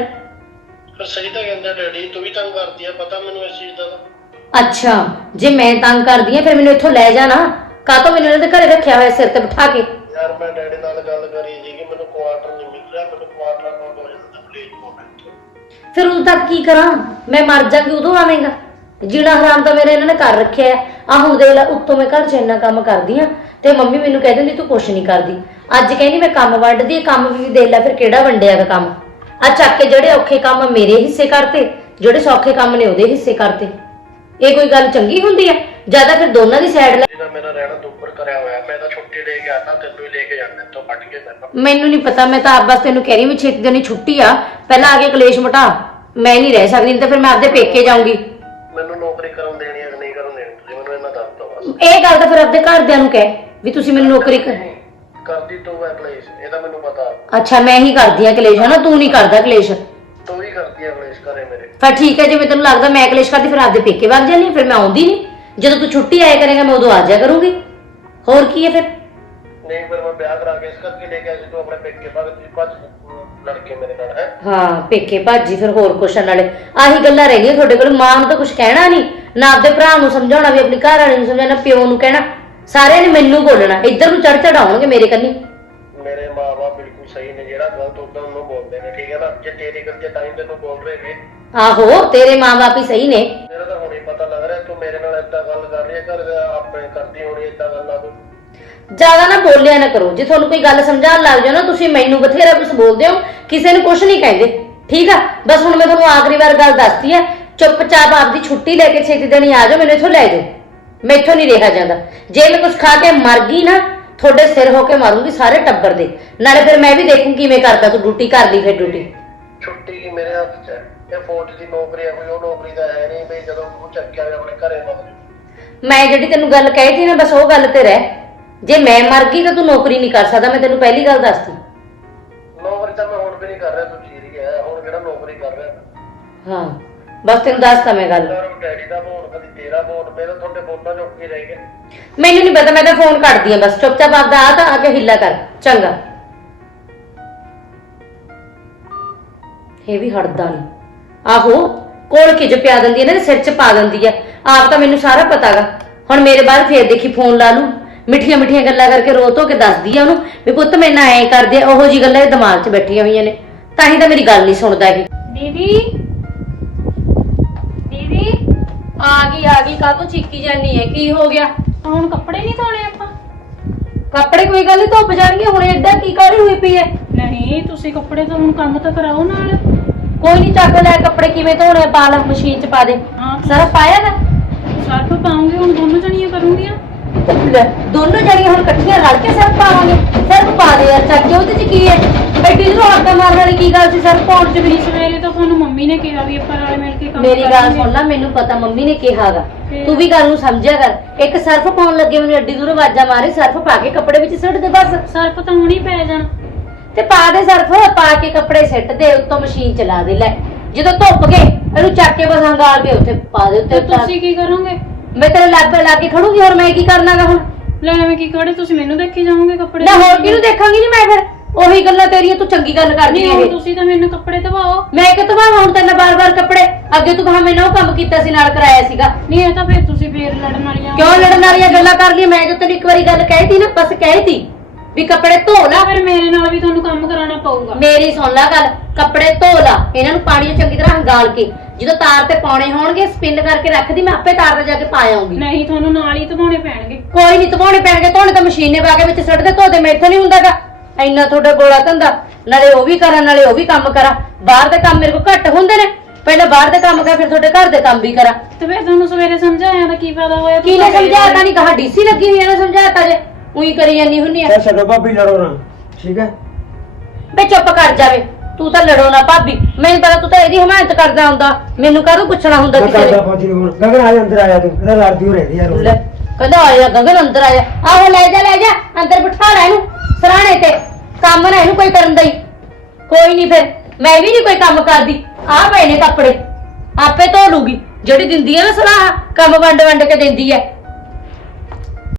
[SPEAKER 6] ਫਿਰ ਸਹੀ ਤਾਂ ਕਹਿੰਦਾ ਡੈਡੀ, ਤੂੰ ਵੀ ਤੰਗ ਕਰਦੀ ਆ, ਪਤਾ ਮੈਨੂੰ ਇਸ ਚੀਜ਼ ਦਾ।
[SPEAKER 1] ਅੱਛਾ, ਜੇ ਮੈਂ ਤੰਗ ਕਰਦੀ ਆ ਫਿਰ ਮੈਨੂੰ ਇੱਥੋਂ ਲੈ ਜਾਣਾ। ਕਾਹਤੋਂ ਮੈਨੂੰ ਇਹਨਾਂ ਦੇ ਘਰੇ ਰੱਖਿਆ ਹੋਇਆ ਸਿਰ ਤੇ ਬਿਠਾ ਕੇ?
[SPEAKER 6] ਯਾਰ ਮੈਂ ਡੈਡੀ ਨਾਲ ਗੱਲ ਕਰੀ ਸੀ ਕਿ ਮੈਨੂੰ ਕੁਆਟਰ ਨਹੀਂ ਮਿਲ ਰਿਹਾ, ਮੈਨੂੰ ਕੁਆਟਰ ਕੋਲ ਹੋ ਜਾਂਦਾ ਪਲੀਜ਼ ਕੋਲ।
[SPEAKER 1] ਫਿਰ ਉਦੋਂ ਤੱਕ ਕੀ ਕਰਾਂ? ਮੈਂ ਮਰ ਜਾਗੀ, ਉਦੋਂ ਆਵੇਂਗਾ? ਜੀਣਾ ਹਰਾਮ ਤਾਂ ਮੇਰੇ ਇਹਨਾਂ ਨੇ ਕਰ ਰੱਖਿਆ ਆ। ਹੁਣ ਦੇਖ ਲੈ, ਉੱਤੋਂ ਮੈਂ ਘਰ 'ਚ ਇੰਨਾ ਕੰਮ ਕਰਦੀ ਆ ਤੇ ਮੰਮੀ ਮੈਨੂੰ ਕਹਿ ਦਿੰਦੀ ਤੂੰ ਕੁਛ ਨਹੀਂ ਕਰਦੀ। ਅੱਜ ਕਹਿੰਦੀ ਮੈਂ ਕੰਮ ਵੰਡਦੀ, ਕੰਮ ਵੀ ਦੇਖ ਲੈ ਫਿਰ ਕਿਹੜਾ ਵੰਡਿਆ ਗਾ ਕੰਮ। ਆ ਚੱਕ ਕੇ ਜਿਹੜੇ ਔਖੇ ਕੰਮ ਮੇਰੇ ਹਿੱਸੇ ਕਰਤੇ, ਜਿਹੜੇ ਸੌਖੇ ਕੰਮ ਨੇ ਉਹਦੇ ਹਿੱਸੇ ਕਰਤੇ। ਇਹ ਕੋਈ ਗੱਲ ਚੰਗੀ ਹੁੰਦੀ ਆ? ਜਿਆਦਾ ਫਿਰ ਦੋਨਾਂ ਦੀ ਸਾਈਡ ਲੈ।
[SPEAKER 6] ਜਿਹਦਾ ਮੇਰਾ ਰਹਿਣਾ ਦੁੱਪਰ ਕਰਿਆ ਹੋਇਆ, ਮੈਂ ਤਾਂ ਛੁੱਟੀ ਲੈ ਕੇ ਆਣਾ, ਤੈਨੂੰ ਹੀ ਲੈ ਕੇ ਜਾਣਾ ਇੱਥੋਂ ਕੱਢ ਕੇ।
[SPEAKER 1] ਮੈਨੂੰ ਨਹੀਂ ਪਤਾ, ਮੈਂ ਤਾਂ ਆਪ ਬਸ ਤੈਨੂੰ ਕਹਿ ਰਹੀ ਵੀ ਛੇਤੀ ਦਿਨੀ ਛੁੱਟੀ ਆ, ਪਹਿਲਾਂ ਆ ਕੇ ਕਲੇਸ਼ ਮਟਾ। ਮੈਂ ਨਹੀਂ ਰਹਿ ਸਕਦੀ, ਨਹੀਂ ਤਾਂ ਫਿਰ ਮੈਂ ਆਪਦੇ ਪੇਕੇ ਜਾਊਂਗੀ।
[SPEAKER 6] ਮੈਨੂੰ ਨੌਕਰੀ ਕਰਨ ਦੇਣੀ ਹੈ ਕਿ ਨਹੀਂ ਕਰਨ ਦੇਣੀ, ਤੁਸੀਂ ਮੈਨੂੰ ਇਹਨਾਂ ਦੱਸ ਦਿਓ ਬਸ।
[SPEAKER 1] ਇਹ ਗੱਲ ਤਾਂ ਫਿਰ ਆਪਦੇ ਘਰਦਿਆਂ ਨੂੰ ਕਹਿ ਵੀ ਤੁਸੀਂ ਮੈਨੂੰ ਨੌਕਰੀ
[SPEAKER 6] ਕਰਦੀ ਤੂੰ ਹੈ ਕਲੇਸ਼, ਇਹ ਤਾਂ ਮੈਨੂੰ ਪਤਾ।
[SPEAKER 1] ਅੱਛਾ, ਮੈਂ ਹੀ ਕਰਦੀ ਆ ਕਲੇਸ਼, ਹੈ ਨਾ? ਤੂੰ ਨਹੀਂ ਕਰਦਾ ਕਲੇਸ਼।
[SPEAKER 6] ਤੂੰ ਹੀ ਕਰਦੀ ਹੈ ਕਲੇਸ਼ ਕਰੇ ਮੇਰੇ।
[SPEAKER 1] ਫਿਰ ਠੀਕ ਹੈ, ਜਿਵੇਂ ਤੈਨੂੰ ਲੱਗਦਾ ਮੈਂ ਕਲੇਸ਼ ਕਰਦੀ, ਫਿਰ ਆਪਦੇ ਪੇਕੇ ਵਗ ਜਾਨੀ, ਫਿਰ ਮੈਂ ਆਉਂਦੀ ਨਹੀਂ। ਜਦੋਂ ਤੂੰ ਛੁੱਟੀ ਆਇਆ ਕਰੇਗਾ ਮੈਂ ਉਦੋਂ ਆ ਜਾਇਆ ਕਰੂੰਗੀ। ਹੋਰ ਕੀ ਹੈ ਫਿਰ?
[SPEAKER 6] ਨਹੀਂ, ਫਿਰ ਮੈਂ ਵਿਆਹ ਕਰਾ ਕੇ ਇਸ ਕਰਕੇ ਲੈ ਕੇ ਆਇਆ ਸੀ, ਤੂੰ ਆਪਣੇ ਪੇਕੇ ਭੱਜ ਲੜਕੇ ਮੇਰੇ ਨਾਲ ਹੈ।
[SPEAKER 1] ਹਾਂ, ਪੇਕੇ ਭਾਜੀ, ਫਿਰ ਹੋਰ ਕੁਛ ਨਾਲੇ ਆਹੀ ਗੱਲਾਂ ਰਹਿ ਗਈਆਂ ਤੁਹਾਡੇ ਕੋਲ। ਮਾਂ ਨੂੰ ਤਾਂ ਕੁਛ ਕਹਿਣਾ ਨਹੀਂ, ਨਾ ਆਪਦੇ ਭਰਾ ਨੂੰ ਸਮਝਾਉਣਾ, ਵੀ ਆਪਣੀ ਘਰ ਵਾਲੀ ਨੂੰ ਸਮਝਾਉਣਾ, ਪਿਓ ਨੂੰ ਕਹਿਣਾ। ਸਾਰਿਆਂ ਨੇ ਮੈਨੂੰ ਬੋਲਣਾ, ਇੱਧਰ ਨੂੰ ਚੜ ਚੜਾਉਣਗੇ ਮੇਰੇ ਕੰਨੀ।
[SPEAKER 6] ਮੇਰੇ ਮਾਂ-ਬਾਪ ਬਿਲਕੁਲ ਸਹੀ ਨੇ, ਜਿਹੜਾ ਗਲਤ ਉਦੋਂ ਉਹਨੂੰ ਬੋਲਦੇ ਨੇ, ਠੀਕ ਹੈ ਨਾ? ਜੇ ਤੇਰੀ ਗਲਤੀ ਟਾਈਮ ਤੈਨੂੰ ਬੋਲ ਰਹੇ ਨੇ।
[SPEAKER 1] ਆਹੋ, ਤੇਰੇ ਮਾਂ-ਬਾਪ ਹੀ ਸਹੀ ਨੇ।
[SPEAKER 6] ਮੇਰਾ ਤਾਂ ਹੁਣੇ ਪਤਾ ਲੱਗ ਰਿਹਾ ਤੂੰ ਮੇਰੇ ਨਾਲ ਏਦਾਂ ਗੱਲ ਕਰ ਰਹੀ ਹੈ, ਘਰ ਆਪਣੇ ਕਰਦੀ ਹੋਣੀ ਏਦਾਂ ਗੱਲਾਂ ਤੂੰ।
[SPEAKER 1] ਜ਼ਿਆਦਾ ਨਾ ਬੋਲਿਆ ਨਾ ਕਰੋ। ਜੇ ਤੁਹਾਨੂੰ ਕੋਈ ਗੱਲ ਸਮਝਾਉਣ ਲੱਗ ਜਾਓ ਨਾ, ਤੁਸੀਂ ਮੈਨੂੰ ਬਥੇਰਾ ਕੁਝ ਬੋਲਦੇ ਹੋ, ਕਿਸੇ ਨੂੰ ਕੁਝ ਨਹੀਂ ਕਹਿੰਦੇ, ਠੀਕ ਆ? ਬਸ ਹੁਣ ਮੈਂ ਤੁਹਾਨੂੰ ਆਖਰੀ ਵਾਰ ਗੱਲ ਦੱਸਦੀ ਆ, ਚੁੱਪਚਾਪ ਆਪਦੀ ਛੁੱਟੀ ਲੈ ਕੇ ਛੇਤੀ ਦੇਣੀ ਆ ਜਾਓ, ਮੈਨੂੰ ਇੱਥੋਂ ਲੈ ਜਾਓ। ਮੈਥੋਂ ਨਹੀਂ ਰਿਹਾ ਜਾਂਦਾ। ਜੇ ਮੈਂ ਕੁਝ ਖਾ ਕੇ ਮਰ ਗਈ ਨਾ, ਤੁਹਾਡੇ ਸਿਰ ਹੋ ਕੇ ਮਾਰੂੰਗੀ ਸਾਰੇ ਟੱਬਰ ਦੇ। ਨਾਲੇ ਫਿਰ ਮੈਂ ਵੀ ਦੇਖੂੰ ਕਿਵੇਂ ਕਰਦਾ ਤੂੰ ਡਿਊਟੀ। ਕਰ ਲਈ ਫਿਰ ਡਿਊਟੀ।
[SPEAKER 6] ਛੁੱਟੀ ਕੀ ਮੇਰੇ ਹੱਥ 'ਚ ਹੈ? ਇਹ ਫੌਜ ਦੀ ਨੌਕਰੀ ਹੈ, ਕੋਈ ਉਹ ਨੌਕਰੀ ਤਾਂ ਹੈ ਨਹੀਂ ਬਈ ਜਦੋਂ ਤੂੰ ਚੱਕਿਆ ਹੋਇਆ ਆਪਣੇ ਘਰੇ ਨੌਕਰੀ।
[SPEAKER 1] ਮੈਂ ਜਿਹੜੀ ਤੈਨੂੰ ਗੱਲ ਕਹੀ ਸੀ ਨਾ, ਬਸ ਉਹ ਗੱਲ ਤੇ ਰਹਿ। ਜੇ ਮੈਂ ਮਰ ਗਈ ਤਾਂ ਤੂੰ ਨੌਕਰੀ ਨਹੀਂ ਕਰ ਸਕਦਾ, ਮੈਂ ਤੈਨੂੰ ਪਹਿਲੀ ਗੱਲ ਦੱਸਦੀ।
[SPEAKER 6] ਨੌਕਰੀ ਤਾਂ ਮੈਂ ਹੁਣ ਵੀ ਨਹੀਂ ਕਰ ਰਿਹਾ, ਤੂੰ ਜੀਰੀ ਹੈ ਹੁਣ ਕਿਹੜਾ ਨੌਕਰੀ ਕਰ ਰਿਹਾ।
[SPEAKER 1] ਹਾਂ, ਬਸ ਤੈਨੂੰ ਦੱਸਤਾ ਮੈਂ ਗੱਲ।
[SPEAKER 6] ਡੈਡੀ ਦਾ ਫੋਨ, ਕਦੀ ਤੇਰਾ ਫੋਨ, ਮੇਰਾ ਤੁਹਾਡੇ ਫੋਨਾਂ ਚੋਂ ਕੀ ਰਹਿ ਗਿਆ?
[SPEAKER 1] ਮੈਨੂੰ ਨਹੀਂ ਪਤਾ, ਮੈਂ ਤਾਂ ਫੋਨ ਕੱਟਦੀ ਆ। ਬਸ ਚੁੱਪਚਾਪ ਆਪਦਾ ਆ ਤਾਂ ਆ ਕੇ ਹਿੱਲਾ ਕਰ, ਚੰਗਾ? ਇਹ ਵੀ ਹਟਦਾ ਨਹੀਂ। ਆਹੋ, ਕੋਲ ਕਿਜ ਪਿਆ ਦਿੰਦੀ ਹੈ ਨਾ, ਸਿਰ 'ਚ ਪਾ ਦਿੰਦੀ ਆ। ਆਪ ਤਾਂ ਮੈਨੂੰ ਸਾਰਾ ਪਤਾਗਾ। ਹੁਣ ਮੇਰੇ ਬਾਅਦ ਫੇਰ ਦੇਖੀ ਫੋਨ ਲਾ ਲੂ, ਮਿੱਠੀਆਂ ਮਿੱਠੀਆਂ ਗੱਲਾਂ ਕਰਕੇ ਰੋ ਧੋ ਕੇ ਦੱਸਦੀ ਆ ਉਹਨੂੰ ਵੀ ਪੁੱਤ ਮੇਰੇ ਨਾਲ ਐਂ ਕਰਦੇ ਆ। ਉਹੋ ਜੀ ਗੱਲਾਂ ਇਹ ਦਿਮਾਗ 'ਚ ਬੈਠੀਆਂ ਹੋਈਆਂ ਨੇ, ਤਾਂ ਹੀ ਤਾਂ ਮੇਰੀ ਗੱਲ ਨਹੀਂ ਸੁਣਦਾ ਇਹ।
[SPEAKER 3] ਦੀਦੀ ਦੀਦੀ
[SPEAKER 1] ਆ ਗਈ ਕਾਹਤੋਂ ਚੀਕੀ ਜਾਨੀ ਹੈ? ਕੀ ਹੋ ਗਿਆ?
[SPEAKER 3] ਹੁਣ ਕੱਪੜੇ ਨਹੀਂ ਧੋਣੇ ਆਪਾਂ?
[SPEAKER 1] ਕੱਪੜੇ ਕੋਈ ਗੱਲ ਨਹੀਂ, ਧੁੱਪ ਜਾਣਗੇ। ਹੁਣ ਏਦਾਂ ਕੀ ਕਾਹਲੀ ਹੋਈ ਪਈ ਹੈ?
[SPEAKER 3] ਨਹੀਂ, ਤੁਸੀਂ ਕੱਪੜੇ ਤਾਂ ਹੁਣ ਕੰਮ ਤਾਂ ਕਰਾਓ ਨਾਲ।
[SPEAKER 1] ਕੋਈ ਨਹੀਂ, ਚੱਕ ਲੈ ਕੱਪੜੇ। ਕਿਵੇਂ ਧੋਣੇ? ਪਾ ਲੈ, ਮਸ਼ੀਨ 'ਚ ਪਾ ਦੇ।
[SPEAKER 3] ਹਾਂ,
[SPEAKER 1] ਸਾਰਾ ਪਾਇਆ ਨਾ?
[SPEAKER 3] ਸਰਫ ਪਾਉਂਗੇ ਹੁਣ, ਦੋਨੋਂ ਜਣੀਆਂ ਕਰੂੰਗੀਆਂ।
[SPEAKER 1] ਦੋਨੋਂ ਜਣੀਆਂ ਹੁਣ ਇਕੱਠੀਆਂ ਰਲ ਕੇ ਸਰਫ ਪਾਵਾਂਗੇ। ਸਰਫ ਪਾ ਦੇ ਯਾਰ ਚੱਕ ਕੇ। ਉਹਦੇ 'ਚ ਕੀ ਹੈ? ਐਡੀ ਜਿਹੀ ਆਟਾ ਮਾਰਨ ਵਾਲੀ ਕੀ ਗੱਲ ਸੀ ਸਰਫ ਪਾਉਣ 'ਚ ਵੀ?
[SPEAKER 3] ਸਵੇਰੇ ਤਾਂ ਤੁਹਾਨੂੰ ਮੰਮੀ ਨੇ ਕਿਹਾ ਵੀ ਆਪਾਂ ਰਲ ਮਿਲ ਕੇ ਕੰਮ
[SPEAKER 1] ਮੇਰੀ ਗੱਲ ਸੁਣ ਲੈ, ਮੈਨੂੰ ਪਤਾ ਮੰਮੀ ਨੇ ਕਿਹਾਗਾ, ਤੂੰ ਵੀ ਗੱਲ ਨੂੰ ਸਮਝਿਆ ਕਰ। ਇੱਕ ਸਰਫ ਪਾਉਣ ਲੱਗੇ ਮੈਨੂੰ ਐਡੀ ਦੂਰ ਆਵਾਜ਼ਾਂ ਮਾਰੇ, ਸਰਫ ਪਾ ਕੇ ਕੱਪੜੇ ਵਿੱਚ ਸੁੱਟ ਦੇ ਬਸ।
[SPEAKER 3] ਸਰਫ ਤਾਂ ਹੁਣੀ ਪੈ ਜਾਣ।
[SPEAKER 1] ਤੇ ਪਾ ਦੇ ਸਰਫ, ਪਾ ਕੇ ਕੱਪੜੇ ਸਿੱਟ ਦੇ, ਉੱਤੋਂ ਮਸ਼ੀਨ ਚਲਾ ਦੇ। ਲੈ ਜਦੋਂ ਧੁੱਪ ਗਏ ਇਹਨੂੰ ਚੱਕ ਕੇ ਬਸ ਹੰਗਾਲ ਕੇ ਉੱਥੇ ਪਾ ਦੇ ਉੱਤੇ।
[SPEAKER 3] ਤੇ ਤੁਸੀਂ ਕੀ ਕਰੋਗੇ?
[SPEAKER 1] ਮੈਂ ਤੇਰੇ ਲਾਗੇ ਖੜੂਗੀ, ਹੋਰ ਮੈਂ ਕੀ ਕਰਨਾਗਾ ਹੁਣ?
[SPEAKER 3] ਲੈ ਐਵੇਂ ਕੀ ਖੜੇ ਤੁਸੀਂ ਮੈਨੂੰ ਦੇਖੀ ਜਾਓਗੇ ਕੱਪੜੇ
[SPEAKER 1] ਨਾ ਹੋਰ ਕਿਹਨੂੰ ਦੇਖਾਂਗੀ ਨਹੀਂ ਮੈਂ ਫਿਰ ਉਹੀ ਗੱਲਾਂ ਤੇਰੀਆਂ ਤੂੰ ਚੰਗੀ ਗੱਲ ਕਰਦੀ
[SPEAKER 3] ਨਹੀਂ
[SPEAKER 1] ਹੈ
[SPEAKER 3] ਹੁਣ ਤੁਸੀਂ ਤਾਂ ਮੈਨੂੰ ਕੱਪੜੇ ਧਵਾਓ।
[SPEAKER 1] ਮੈਂ ਕਿਤੋਂ ਹੁਣ ਤੈਨੂੰ ਬਾਰ-ਬਾਰ ਕੱਪੜੇ ਅੱਗੇ ਤੂੰ ਕਹਾ ਮੈਨਾਂ ਉਹ ਕੰਮ ਕੀਤਾ ਸੀ ਨਾਲ ਕਰਾਇਆ ਸੀਗਾ।
[SPEAKER 3] ਨਹੀਂ ਇਹ ਤਾਂ ਫਿਰ ਤੁਸੀਂ ਫੇਰ ਲੜਨ ਵਾਲੀਆਂ
[SPEAKER 1] ਕਿਉਂ ਲੜਨ ਵਾਲੀਆਂ ਗੱਲਾਂ ਕਰ ਲਈ? ਮੈਂ ਜੋ ਤੈਨੂੰ ਇੱਕ ਵਾਰੀ ਗੱਲ ਕਹਿਤੀ ਨਾ ਬਸ ਕਹਿਤੀ ਵੀ ਕੱਪੜੇ ਧੋ ਲਾ।
[SPEAKER 3] ਫਿਰ ਮੇਰੇ ਨਾਲ ਵੀ ਤੁਹਾਨੂੰ ਕੰਮ ਕਰਾਉਣਾ ਪਊਗਾ।
[SPEAKER 1] ਮੇਰੀ ਸੁਣ ਲੈ ਗੱਲ, ਕੱਪੜੇ ਧੋ ਲਾ, ਇਹਨਾਂ ਨੂੰ ਪਾਣੀ 'ਚ ਚੰਗੀ ਤਰ੍ਹਾਂ ਹੰਗਾਲ ਕੇ ਜਦੋਂ ਤਾਰ ਤੇ ਪਾਉਣੇ ਹੋਣਗੇ ਸਪਿਨ ਕਰਕੇ ਰੱਖਦੀ, ਮੈਂ ਆਪੇ ਤਾਰ ਤੇ ਜਾ ਕੇ ਪਾ ਆਉਂਗੀ।
[SPEAKER 3] ਨਹੀਂ ਤੁਹਾਨੂੰ ਨਾਲ ਹੀ ਧਵਾਉਣੇ ਪੈਣਗੇ।
[SPEAKER 1] ਕੋਈ ਨਹੀਂ ਧਵਾਉਣੇ ਪੈਣਗੇ, ਧੋਣੇ ਤਾਂ ਮਸ਼ੀਨੇ ਪਾ ਕੇ ਵਿੱਚ ਸੁੱਟ ਦੇ, ਧੋਦੇ ਮੈਥੋਂ ਨਹੀਂ ਹੁੰਦਾਗਾ ਇੰਨਾ ਤੁਹਾਡਾ ਗੋਲਾ ਧੰਦਾ। ਨਾਲੇ ਉਹ ਵੀ ਕਰਾਂ ਨਾਲੇ ਉਹ ਵੀ ਕੰਮ ਕਰਾਂ। ਬਾਹਰ ਦੇ ਕੰਮ ਮੇਰੇ ਕੋਲ ਘੱਟ ਹੁੰਦੇ ਨੇ, ਪਹਿਲਾਂ ਬਾਹਰ ਦੇ ਕੰਮ ਕਰ ਫਿਰ ਤੁਹਾਡੇ ਘਰ ਦੇ ਕੰਮ ਵੀ ਕਰਾਂ।
[SPEAKER 3] ਤੇ ਫਿਰ ਤੁਹਾਨੂੰ ਸਵੇਰੇ ਸਮਝਾਇਆ ਤਾਂ ਕੀ ਫਾਇਦਾ ਹੋਇਆ?
[SPEAKER 1] ਕੀ ਨੇ ਸਮਝਾਇਆ? ਨਹੀਂ ਕਹਾ ਡੀਸੀ ਲੱਗੀ ਹੋਈ ਨੇ ਸਮਝਾਤਾ ਜੇ ਉਹੀ ਕਰੀ ਜਾਂਦੀ ਹੁੰਨੀ ਆ।
[SPEAKER 5] ਚੱਲ ਛੱਡੋ ਭਾਬੀ, ਲੜੋ ਨਾ, ਠੀਕ ਹੈ?
[SPEAKER 1] ਬੇ ਚੁੱਪ ਕਰ ਜਾਵੇ, ਤੂੰ ਤਾਂ ਲੜੋ ਨਾ ਭਾਬੀ। ਮੈਨੂੰ ਪਤਾ ਤੂੰ ਤਾਂ ਇਹਦੀ ਹਮਾਇਤ ਕਰਦਾ ਹੁੰਦਾ, ਮੈਨੂੰ ਕਾਹਨੂੰ ਪੁੱਛਣਾ ਹੁੰਦਾ
[SPEAKER 5] ਮੈਂ
[SPEAKER 1] ਕਿਸੇ
[SPEAKER 5] ਕਰਦਾ
[SPEAKER 1] ਨੇ।
[SPEAKER 5] ਪਹੁੰਚੀ ਹੁਣ। ਗਗਨ ਆ ਜਾ, ਅੰਦਰ ਆ ਜਾ, ਤੂੰ ਇਹਦਾ ਲੜਦੀ ਹੋ ਰਹਿੰਦੀ ਯਾਰ।
[SPEAKER 1] ਲੈ ਕਹਿੰਦਾ ਆਇਆ ਗਗਨ ਅੰਦਰ ਆਇਆ। ਆਹੋ ਲੈ ਜਾ ਅੰਦਰ ਬਿਠਾ ਲੈ ਇਹਨੂੰ ਸਰਾਣੇ ਤੇ, ਕੰਮ ਨਾ ਇਹਨੂੰ ਕੋਈ ਕਰਨ ਦਈ। ਕੋਈ ਨਹੀਂ ਫਿਰ ਮੈਂ ਵੀ ਨਹੀਂ ਕੋਈ ਕੰਮ ਕਰਦੀ, ਆ ਪਏ ਨੇ ਕੱਪੜੇ ਆਪੇ ਧੋ ਲੂਗੀ। ਜਿਹੜੀ ਦਿੰਦੀ ਹੈ ਨਾ ਸਲਾਹ, ਕੰਮ ਵੰਡ ਕੇ ਦਿੰਦੀ ਹੈ।